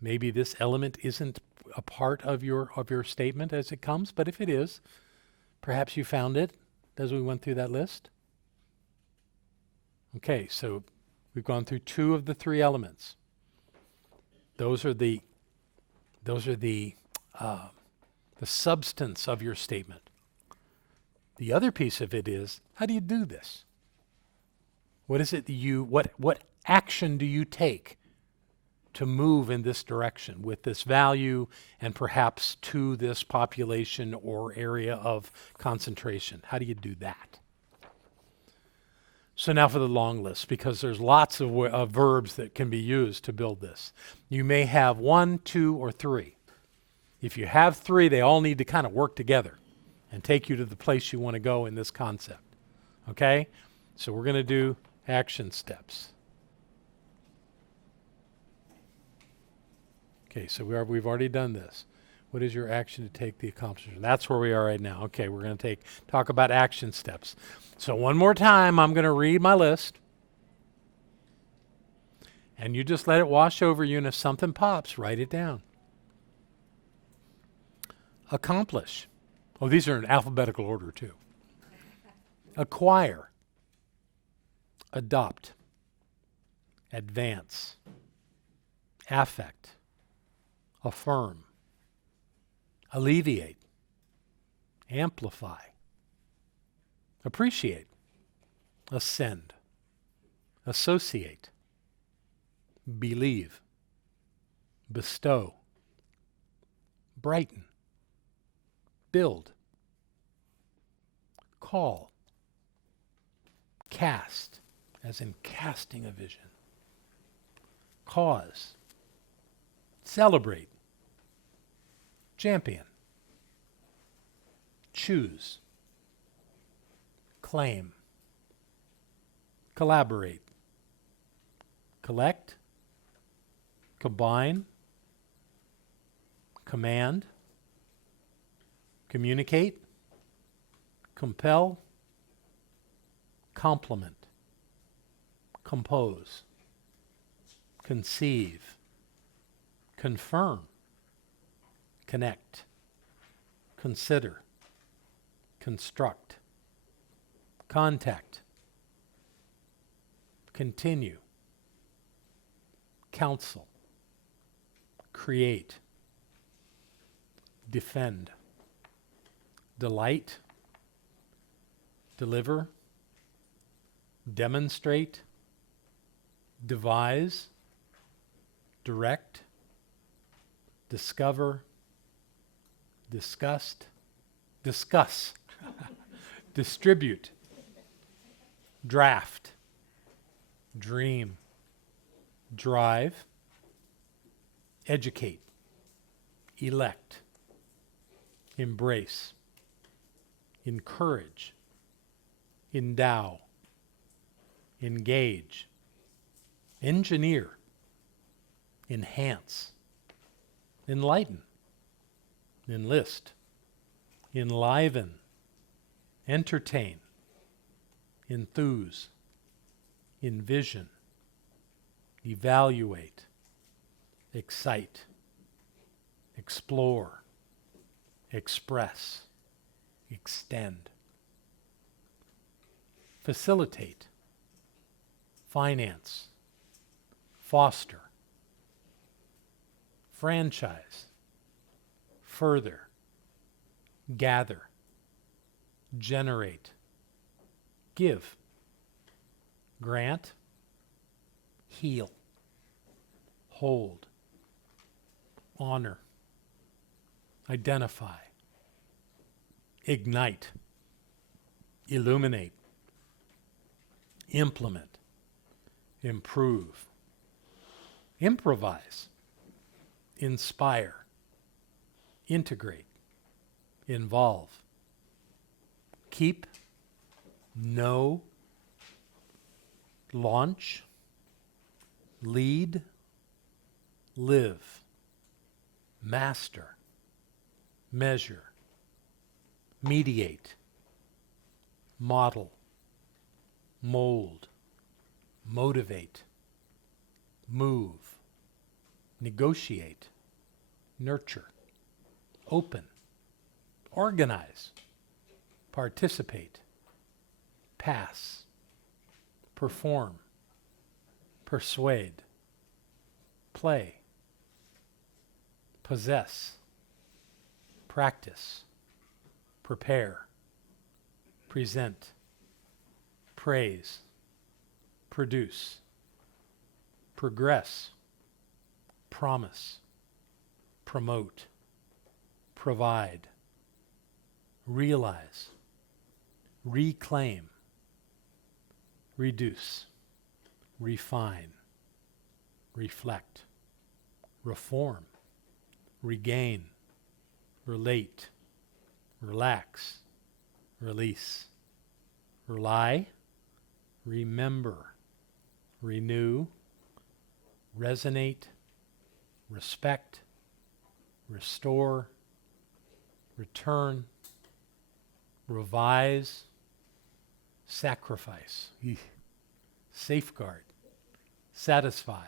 Maybe this element isn't a part of your statement as it comes, but if it is, perhaps you found it as we went through that list. Okay, so we've gone through two of the three elements. Those are the substance of your statement. The other piece of it is, how do you do this? What is it that what action do you take to move in this direction with this value and perhaps to this population or area of concentration? How do you do that? So now for the long list, because there's lots of verbs that can be used to build this. You may have 1, 2, or 3. If you have 3, they all need to kind of work together and take you to the place you want to go in this concept. Okay? So we're going to do action steps. Okay, so we've already done this. What is your action to take the accomplishment? That's where we are right now. Okay, we're going to talk about action steps. So one more time, I'm going to read my list. And you just let it wash over you, and if something pops, write it down. Accomplish. Oh, these are in alphabetical order too. Acquire. Adopt. advance, affect, affirm, alleviate, amplify, appreciate, ascend, associate, believe, bestow, brighten, build, call, cast, as in casting a vision, cause, celebrate, champion, choose, claim, collaborate, collect, combine, command, communicate, compel, complement, compose, conceive, confirm, connect, consider, construct, contact, continue, counsel, create, defend, delight, deliver, demonstrate, devise, direct, discover, discuss, distribute, draft, dream, drive, educate, elect, embrace, encourage, endow, engage, engineer, enhance, enlighten, enlist, enliven, entertain, enthuse, envision, evaluate, excite, explore, express, extend, facilitate, finance, foster, franchise, further, gather, generate, give, grant, heal, hold, honor, identify, ignite, illuminate, implement, improve, improvise, inspire, integrate, involve, keep, know, launch, lead, live, master, measure, mediate, model, mold, motivate, move, negotiate, nurture, open, organize, participate, pass, perform, persuade, play, possess, practice, prepare, present, praise, produce, progress, promise, promote, provide, realize, reclaim, reduce, refine, reflect, reform, regain, relate, relax, release, rely, remember, renew, resonate, respect, restore, return, revise, sacrifice, safeguard, satisfy,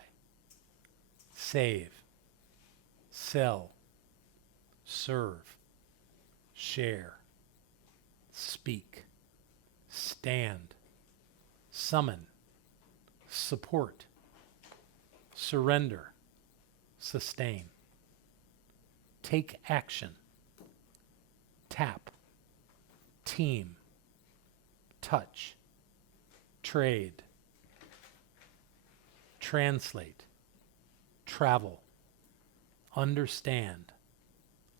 save, sell, serve, share, speak, stand, summon, support, surrender, sustain, take action, tap, team, touch, trade, translate, travel, understand,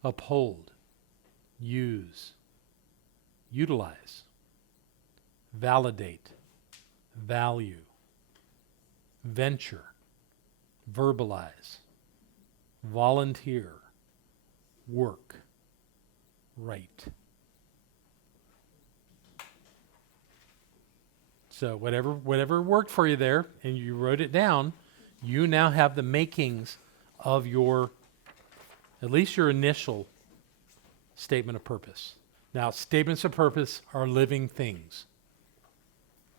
uphold, use, utilize, validate, value, venture, verbalize, volunteer, work, write. So whatever worked for you there, and you wrote it down, you now have the makings of your, at least your initial statement of purpose. Now, statements of purpose are living things,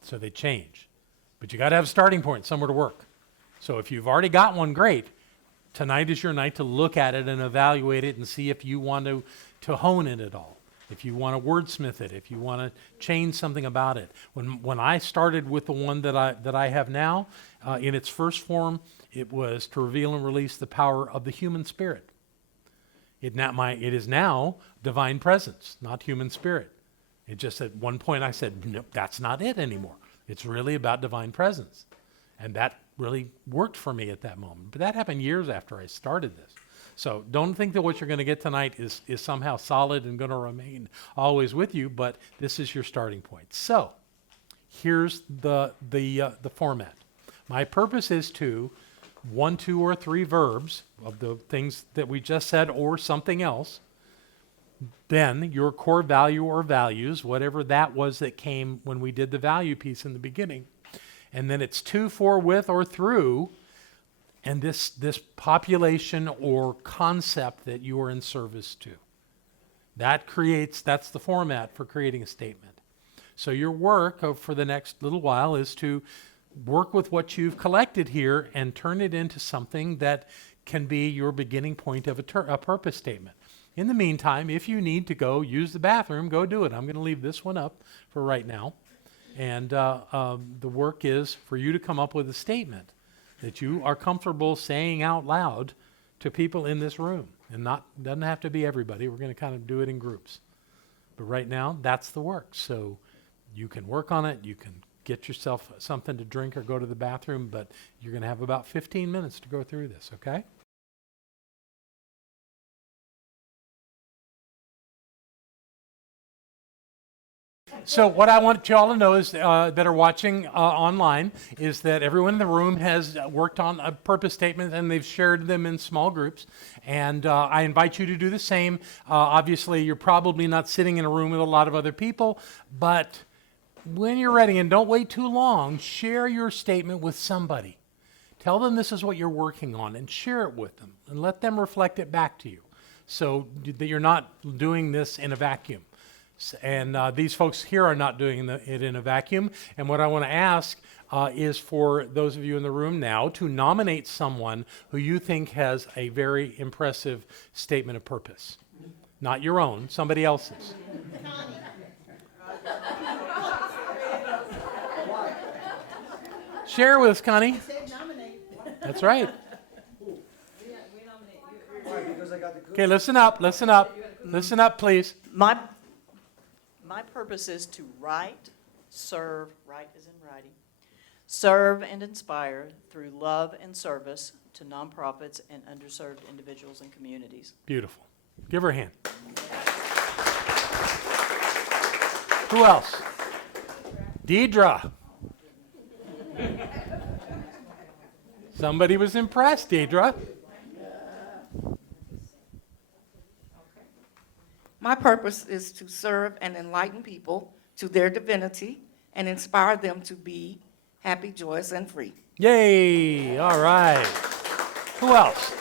so they change. But you got to have a starting point, somewhere to work. So if you've already got one, great. Tonight is your night to look at it and evaluate it and see if you want to hone it at all. If you want to wordsmith it, if you want to change something about it. When I started with the one that I have now, in its first form, it was to reveal and release the power of the human spirit. It is now divine presence, not human spirit. It just at one point I said, nope, that's not it anymore. It's really about divine presence. And that really worked for me at that moment. But that happened years after I started this. So don't think that what you're going to get tonight is somehow solid and going to remain always with you, but this is your starting point. So here's the format. My purpose is to 1, 2, or 3 verbs of the things that we just said or something else. Then your core value or values, whatever that was that came when we did the value piece in the beginning. And then it's to, for, with, or through, and this population or concept that you are in service to. That's the format for creating a statement. So your work for the next little while is to work with what you've collected here and turn it into something that can be your beginning point of a purpose statement. In the meantime, if you need to go use the bathroom, go do it. I'm going to leave this one up for right now. And the work is for you to come up with a statement that you are comfortable saying out loud to people in this room. And doesn't have to be everybody. We're going to kind of do it in groups. But right now, that's the work. So you can work on it. You can get yourself something to drink or go to the bathroom. But you're going to have about 15 minutes to go through this, okay? So what I want you all to know is that are watching online is that everyone in the room has worked on a purpose statement and they've shared them in small groups. And I invite you to do the same. Obviously, you're probably not sitting in a room with a lot of other people, but when you're ready, and don't wait too long, share your statement with somebody. Tell them this is what you're working on and share it with them and let them reflect it back to you so that you're not doing this in a vacuum. And these folks here are not doing it in a vacuum. And what I want to ask is for those of you in the room now to nominate someone who you think has a very impressive statement of purpose. Not your own, somebody else's. Share with us, Connie. That's right. Okay, listen up, listen up. Listen up, please. My purpose is to write, serve, write as in writing, serve and inspire through love and service to nonprofits and underserved individuals and communities. Beautiful. Give her a hand. Who else? Deidre. Somebody was impressed, Deidre. My purpose is to serve and enlighten people to their divinity and inspire them to be happy, joyous, and free. Yay! All right. Who else?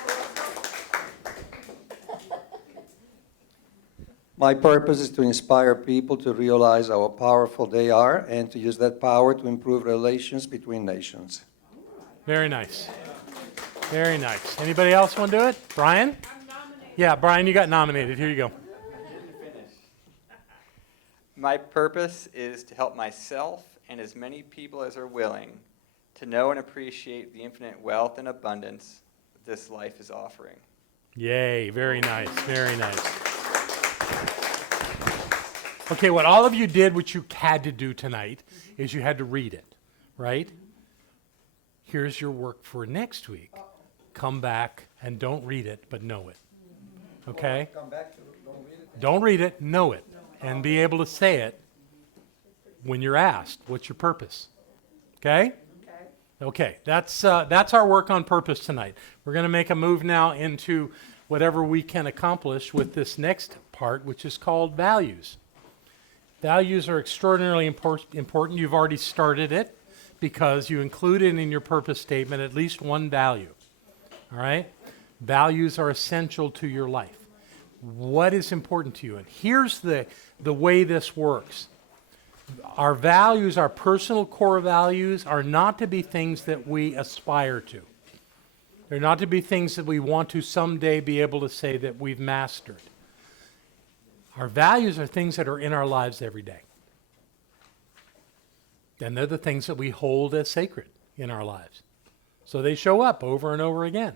My purpose is to inspire people to realize how powerful they are and to use that power to improve relations between nations. Very nice. Very nice. Anybody else want to do it? Brian? Yeah, Brian, you got nominated. Here you go. My purpose is to help myself and as many people as are willing to know and appreciate the infinite wealth and abundance this life is offering. Yay, very nice, very nice. Okay, what all of you did, what you had to do tonight, is you had to read it, right? Here's your work for next week. Come back and don't read it, but know it. Okay? Come back to, don't read it. Don't read it, know it, and be able to say it when you're asked, what's your purpose? Okay? Okay, that's our work on purpose tonight. We're going to make a move now into whatever we can accomplish with this next part, which is called values. Values are extraordinarily important. You've already started it because you included in your purpose statement at least one value. All right? Values are essential to your life. What is important to you? And here's the way this works. Our values, our personal core values, are not to be things that we aspire to. They're not to be things that we want to someday be able to say that we've mastered. Our values are things that are in our lives every day. And they're the things that we hold as sacred in our lives. So they show up over and over again.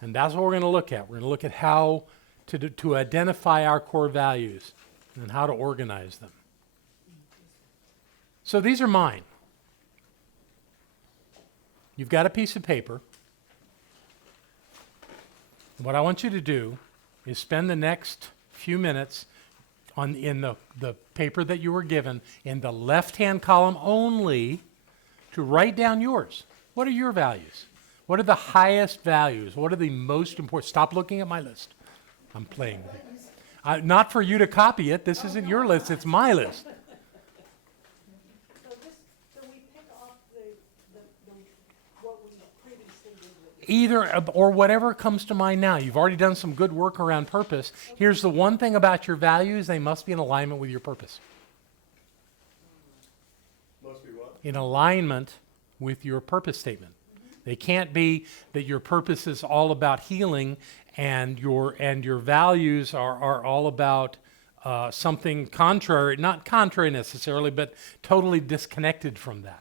And that's what we're going to look at. We're going to look at how to identify our core values and how to organize them. So these are mine. You've got a piece of paper. What I want you to do is spend the next few minutes in the paper that you were given in the left-hand column only to write down yours. What are your values? What are the highest values? What are the most important? Stop looking at my list. I'm playing with it. Not for you to copy it. This isn't your list. It's my list. Either or whatever comes to mind now. You've already done some good work around purpose. Here's the one thing about your values: they must be in alignment with your purpose. Must be what? In alignment with your purpose statement. They can't be that your purpose is all about healing and your values are all about something contrary, not contrary necessarily, but totally disconnected from that.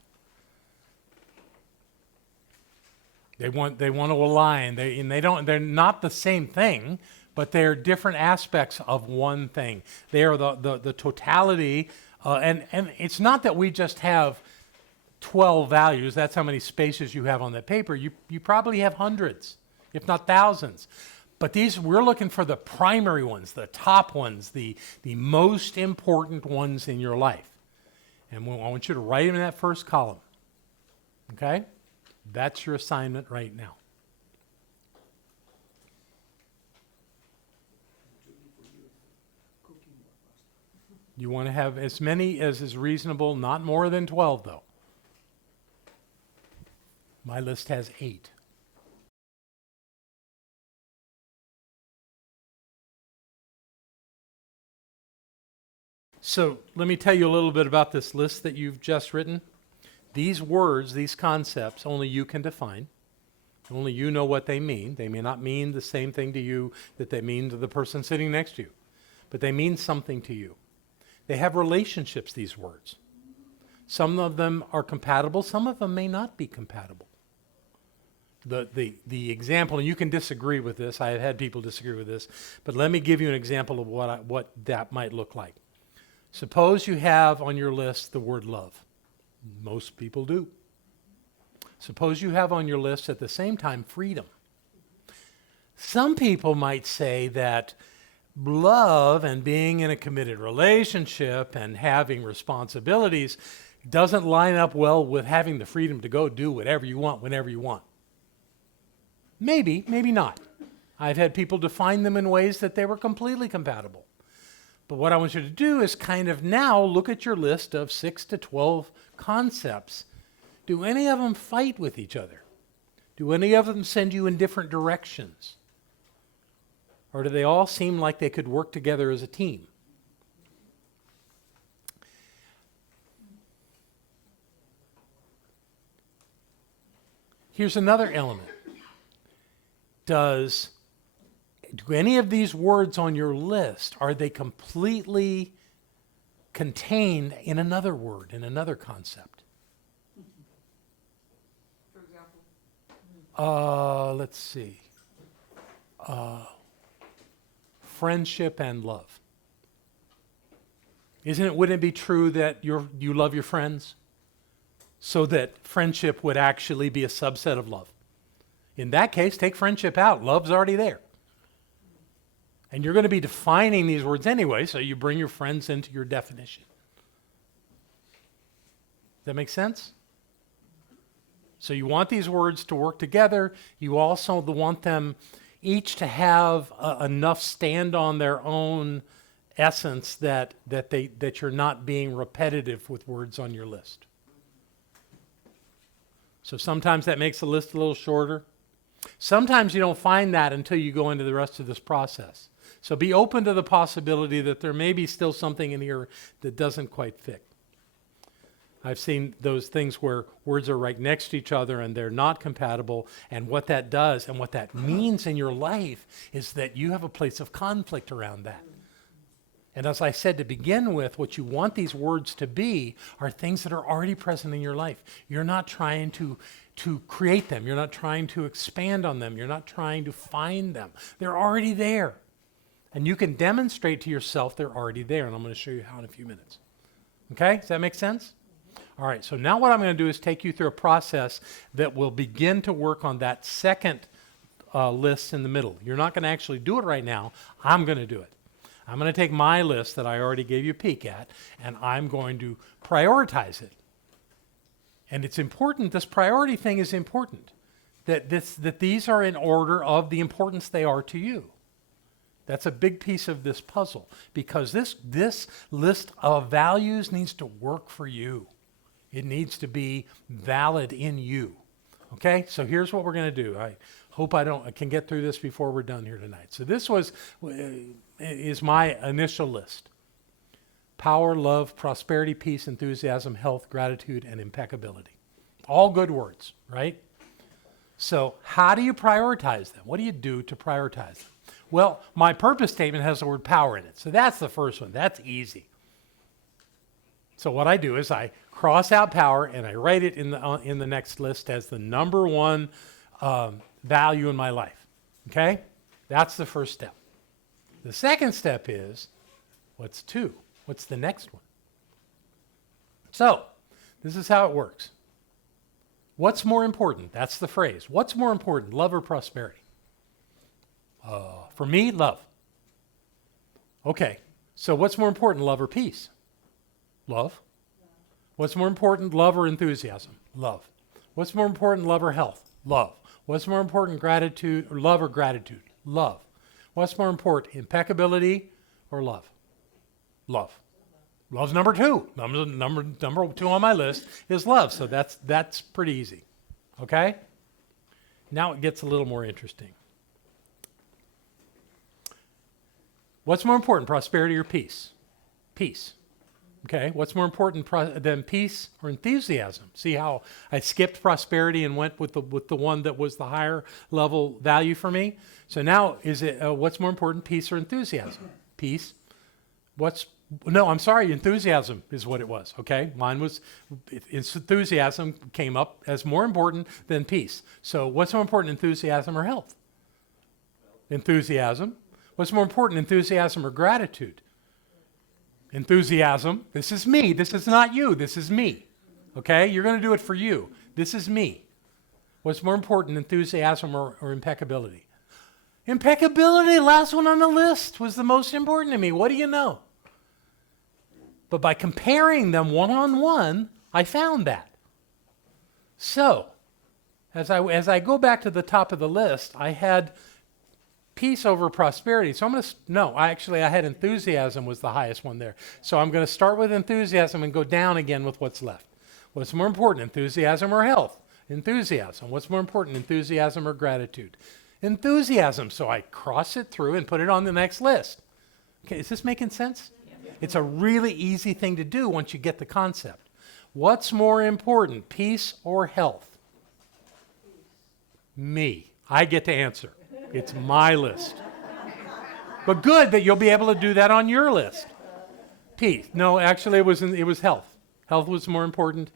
They want to align. They're not the same thing, but they're different aspects of one thing. They are the totality, and it's not that we just have 12 values. That's how many spaces you have on that paper. You probably have hundreds, if not thousands. But we're looking for the primary ones, the top ones, the most important ones in your life. And I want you to write them in that first column. Okay? That's your assignment right now. You want to have as many as is reasonable, not more than 12 though. My list has 8. So let me tell you a little bit about this list that you've just written. These words, these concepts, only you can define. Only you know what they mean. They may not mean the same thing to you that they mean to the person sitting next to you, but they mean something to you. They have relationships, these words. Some of them are compatible, some of them may not be compatible. The example, and you can disagree with this, I have had people disagree with this, but let me give you an example of what that might look like. Suppose you have on your list the word love. Most people do. Suppose you have on your list at the same time freedom. Some people might say that love and being in a committed relationship and having responsibilities doesn't line up well with having the freedom to go do whatever you want whenever you want. Maybe, maybe not. I've had people define them in ways that they were completely compatible. But what I want you to do is kind of now look at your list of 6 to 12 concepts. Do any of them fight with each other? Do any of them send you in different directions? Or do they all seem like they could work together as a team? Here's another element. Do any of these words on your list, are they completely contained in another word, in another concept? Let's see. Friendship and love. Wouldn't it be true that you love your friends? So that friendship would actually be a subset of love. In that case, take friendship out. Love's already there. And you're going to be defining these words anyway, so you bring your friends into your definition. Does that make sense? So you want these words to work together. You also want them each to have enough stand on their own essence that you're not being repetitive with words on your list. So sometimes that makes the list a little shorter. Sometimes you don't find that until you go into the rest of this process. So be open to the possibility that there may be still something in here that doesn't quite fit. I've seen those things where words are right next to each other and they're not compatible, and what that does and what that means in your life is that you have a place of conflict around that. And as I said to begin with, what you want these words to be are things that are already present in your life. You're not trying to create them. You're not trying to expand on them. You're not trying to find them. They're already there. And you can demonstrate to yourself they're already there, and I'm going to show you how in a few minutes. Okay? Does that make sense? All right, so now what I'm going to do is take you through a process that will begin to work on that second list in the middle. You're not going to actually do it right now. I'm going to do it. I'm going to take my list that I already gave you a peek at, and I'm going to prioritize it. And it's important, this priority thing is important, that these are in order of the importance they are to you. That's a big piece of this puzzle, because this list of values needs to work for you. It needs to be valid in you. Okay, so here's what we're going to do. I hope I can get through this before we're done here tonight. So this is my initial list. Power, love, prosperity, peace, enthusiasm, health, gratitude, and impeccability. All good words, right? So how do you prioritize them? What do you do to prioritize them? Well, my purpose statement has the word power in it. So that's the first one. That's easy. So what I do is I cross out power and I write it in the next list as the number one value in my life. Okay? That's the first step. The second step is, what's two? What's the next one? So, this is how it works. What's more important? That's the phrase. What's more important, love or prosperity? For me, love. Okay, so what's more important, love or peace? Love. What's more important, love or enthusiasm? Love. What's more important, love or health? Love. What's more important, gratitude or love or gratitude? Love. What's more important, impeccability or love? Love. Love's number two. Number two on my list is love. So that's pretty easy. Okay? Now it gets a little more interesting. What's more important, prosperity or peace? Peace. Okay, what's more important than peace or enthusiasm? See how I skipped prosperity and went with the one that was the higher level value for me? So now is it what's more important, peace or enthusiasm? Peace. Enthusiasm is what it was. Okay, mine was enthusiasm came up as more important than peace. So what's more important, enthusiasm or health? Enthusiasm. What's more important, enthusiasm or gratitude? Enthusiasm. This is me. This is not you. This is me. Okay? You're going to do it for you. This is me. What's more important, enthusiasm or impeccability? Impeccability, last one on the list, was the most important to me. What do you know? But by comparing them one-on-one, I found that. So, as I go back to the top of the list, I had peace over prosperity. So I had enthusiasm was the highest one there. So I'm going to start with enthusiasm and go down again with what's left. What's more important, enthusiasm or health? Enthusiasm. What's more important, enthusiasm or gratitude? Enthusiasm. So I cross it through and put it on the next list. Okay, is this making sense? Yeah. It's a really easy thing to do once you get the concept. What's more important, peace or health? Me. I get to answer. It's my list. But good that you'll be able to do that on your list. Peace. No, actually it was health. Health was more important.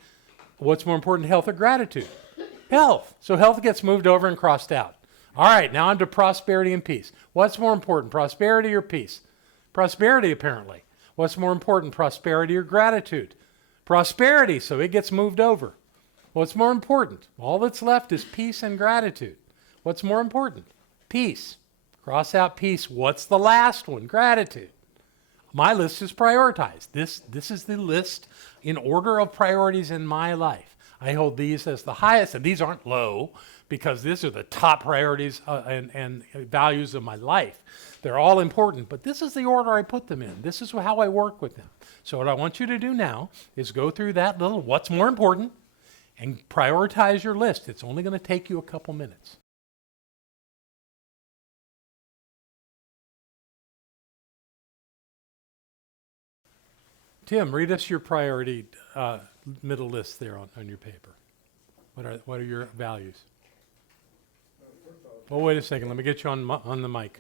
What's more important, health or gratitude? Health. So health gets moved over and crossed out. All right, now on to prosperity and peace. What's more important, prosperity or peace? Prosperity, apparently. What's more important, prosperity or gratitude? Prosperity, so it gets moved over. What's more important? All that's left is peace and gratitude. What's more important? Peace. Cross out peace. What's the last one? Gratitude. My list is prioritized. This is the list in order of priorities in my life. I hold these as the highest, and these aren't low because these are the top priorities and values of my life. They're all important, but this is the order I put them in. This is how I work with them. So what I want you to do now is go through that little what's more important and prioritize your list. It's only going to take you a couple minutes. Tim, read us your priority middle list there on your paper. What are your values? Oh, wait a second. Let me get you on the mic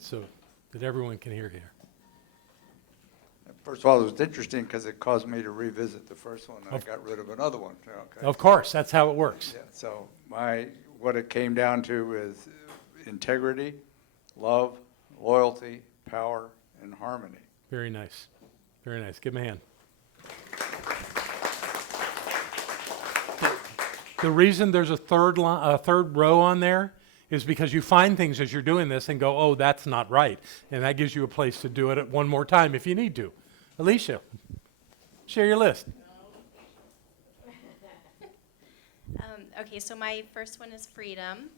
so that everyone can hear here. First of all, it was interesting because it caused me to revisit the first one, and I got rid of another one. Okay. Of course, that's how it works. Yeah, so what it came down to is integrity, love, loyalty, power, and harmony. Very nice. Very nice. Give him a hand. The reason there's a third row on there is because you find things as you're doing this and go, oh, that's not right. And that gives you a place to do it one more time if you need to. Alicia, share your list. Okay, so my first one is freedom.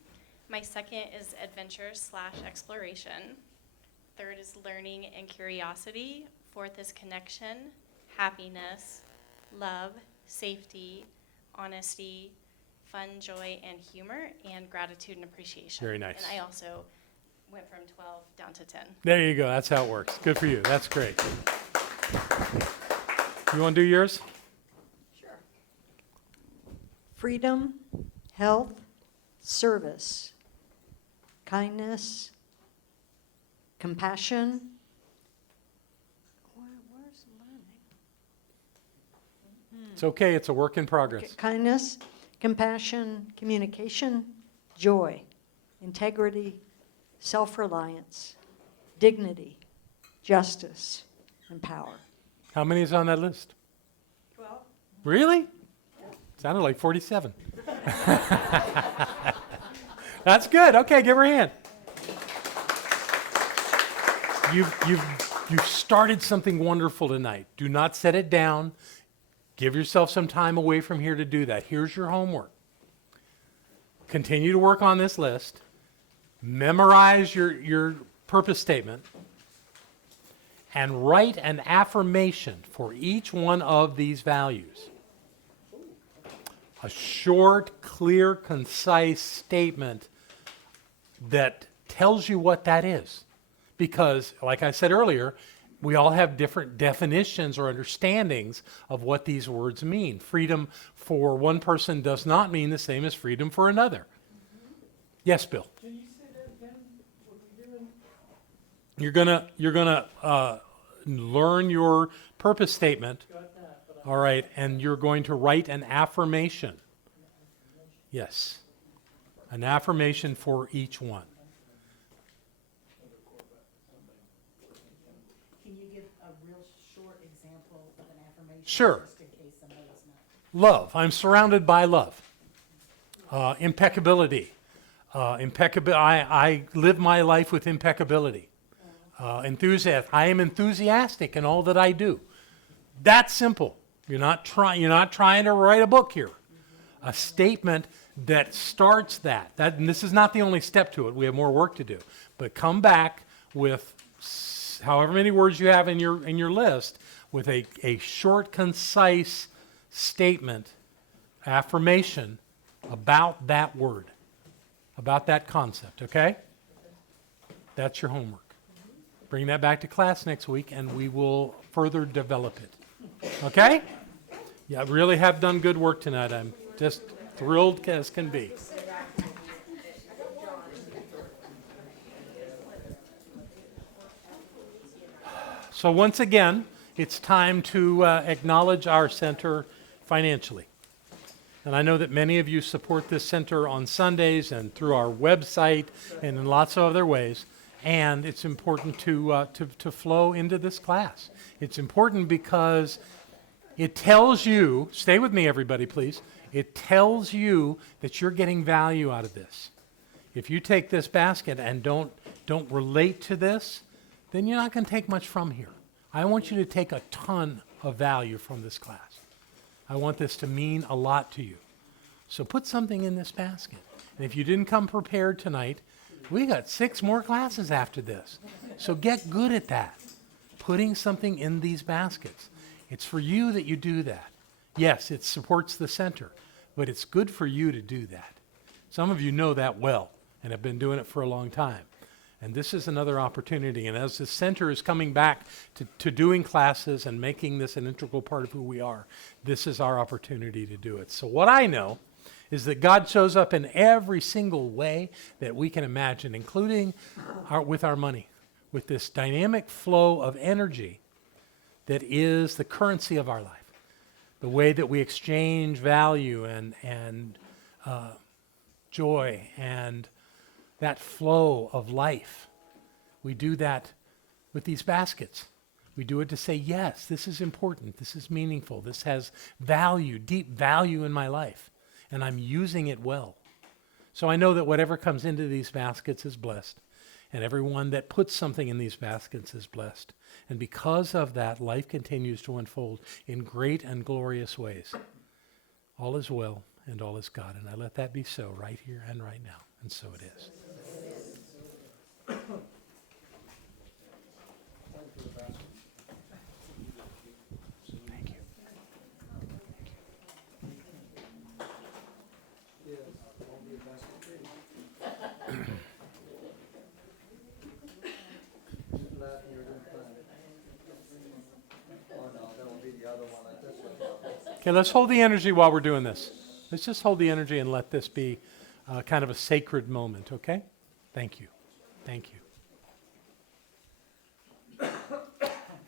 My second is adventure/exploration. Third is learning and curiosity. Fourth is connection, happiness, love, safety, honesty, fun, joy, and humor, and gratitude and appreciation. Very nice. And I also went from 12 down to 10. There you go. That's how it works. Good for you. That's great. You want to do yours? Sure. Freedom, health, service, kindness, compassion. Where's learning? It's okay. It's a work in progress. Kindness, compassion, communication, joy, integrity, self-reliance, dignity, justice, and power. How many is on that list? 12. Really? Sounded like 47. That's good. Okay, give her a hand. You've started something wonderful tonight. Do not set it down. Give yourself some time away from here to do that. Here's your homework. Continue to work on this list. Memorize your purpose statement. And write an affirmation for each one of these values. A short, clear, concise statement that tells you what that is. Because, like I said earlier, we all have different definitions or understandings of what these words mean. Freedom for one person does not mean the same as freedom for another. Yes, Bill? Can you say that again? What you're doing? You're gonna learn your purpose statement. All right, and you're going to write an affirmation. Yes, an affirmation for each one. Can you give a real short example of an affirmation? Sure. Just in case somebody's not. Love. I'm surrounded by love. Impeccability. I live my life with impeccability. Enthusiasm. I am enthusiastic in all that I do. That's simple. You're not trying to write a book here. A statement that starts that. And this is not the only step to it. We have more work to do. But come back with however many words you have in your list with a short, concise statement, affirmation about that word, about that concept, okay? That's your homework. Bring that back to class next week and we will further develop it. Okay? Yeah, really have done good work tonight. I'm just thrilled as can be. So once again, it's time to acknowledge our center financially. And I know that many of you support this center on Sundays and through our website and in lots of other ways. And it's important to flow into this class. It's important because it tells you, stay with me everybody please, it tells you that you're getting value out of this. If you take this basket and don't relate to this, then you're not going to take much from here. I want you to take a ton of value from this class. I want this to mean a lot to you. So put something in this basket. And if you didn't come prepared tonight, we got 6 more classes after this. So get good at that, putting something in these baskets. It's for you that you do that. Yes, it supports the center, but it's good for you to do that. Some of you know that well and have been doing it for a long time. And this is another opportunity. And as the center is coming back to doing classes and making this an integral part of who we are, this is our opportunity to do it. So what I know is that God shows up in every single way that we can imagine, including with our money, with this dynamic flow of energy that is the currency of our life, the way that we exchange value and joy and that flow of life. We do that with these baskets. We do it to say, yes, this is important, this is meaningful, this has value, deep value in my life, and I'm using it well. So I know that whatever comes into these baskets is blessed, and everyone that puts something in these baskets is blessed. And because of that, life continues to unfold in great and glorious ways. All is well, and all is God, and I let that be so right here and right now, and so it is. Thank you. Okay, let's hold the energy while we're doing this. Let's just hold the energy and let this be kind of a sacred moment, okay? Thank you. Thank you.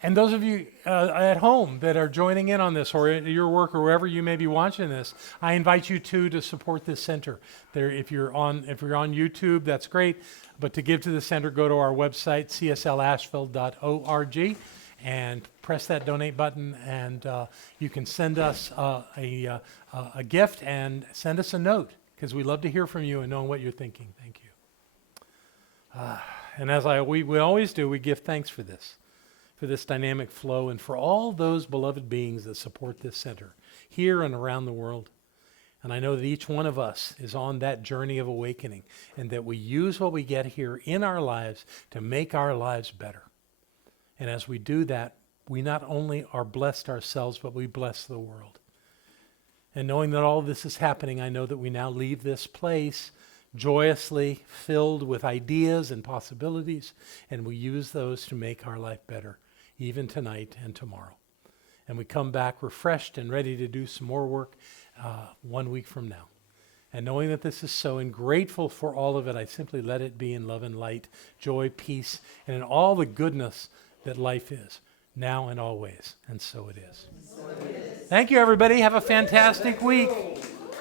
And those of you at home that are joining in on this, or at your work, or wherever you may be watching this, I invite you to support this center. There, if you're on YouTube, that's great. But to give to the center, go to our website, cslasheville.org, and press that donate button, and you can send us a gift and send us a note, because we love to hear from you and know what you're thinking. Thank you. And as we always do, we give thanks for this dynamic flow, and for all those beloved beings that support this center here and around the world. And I know that each one of us is on that journey of awakening, and that we use what we get here in our lives to make our lives better. And as we do that, we not only are blessed ourselves, but we bless the world. And knowing that all this is happening, I know that we now leave this place joyously filled with ideas and possibilities, and we use those to make our life better, even tonight and tomorrow. And we come back refreshed and ready to do some more work 1 week from now. And knowing that this is so, and grateful for all of it, I simply let it be in love and light, joy, peace, and in all the goodness that life is, now and always. And so it is. Thank you, everybody. Have a fantastic week.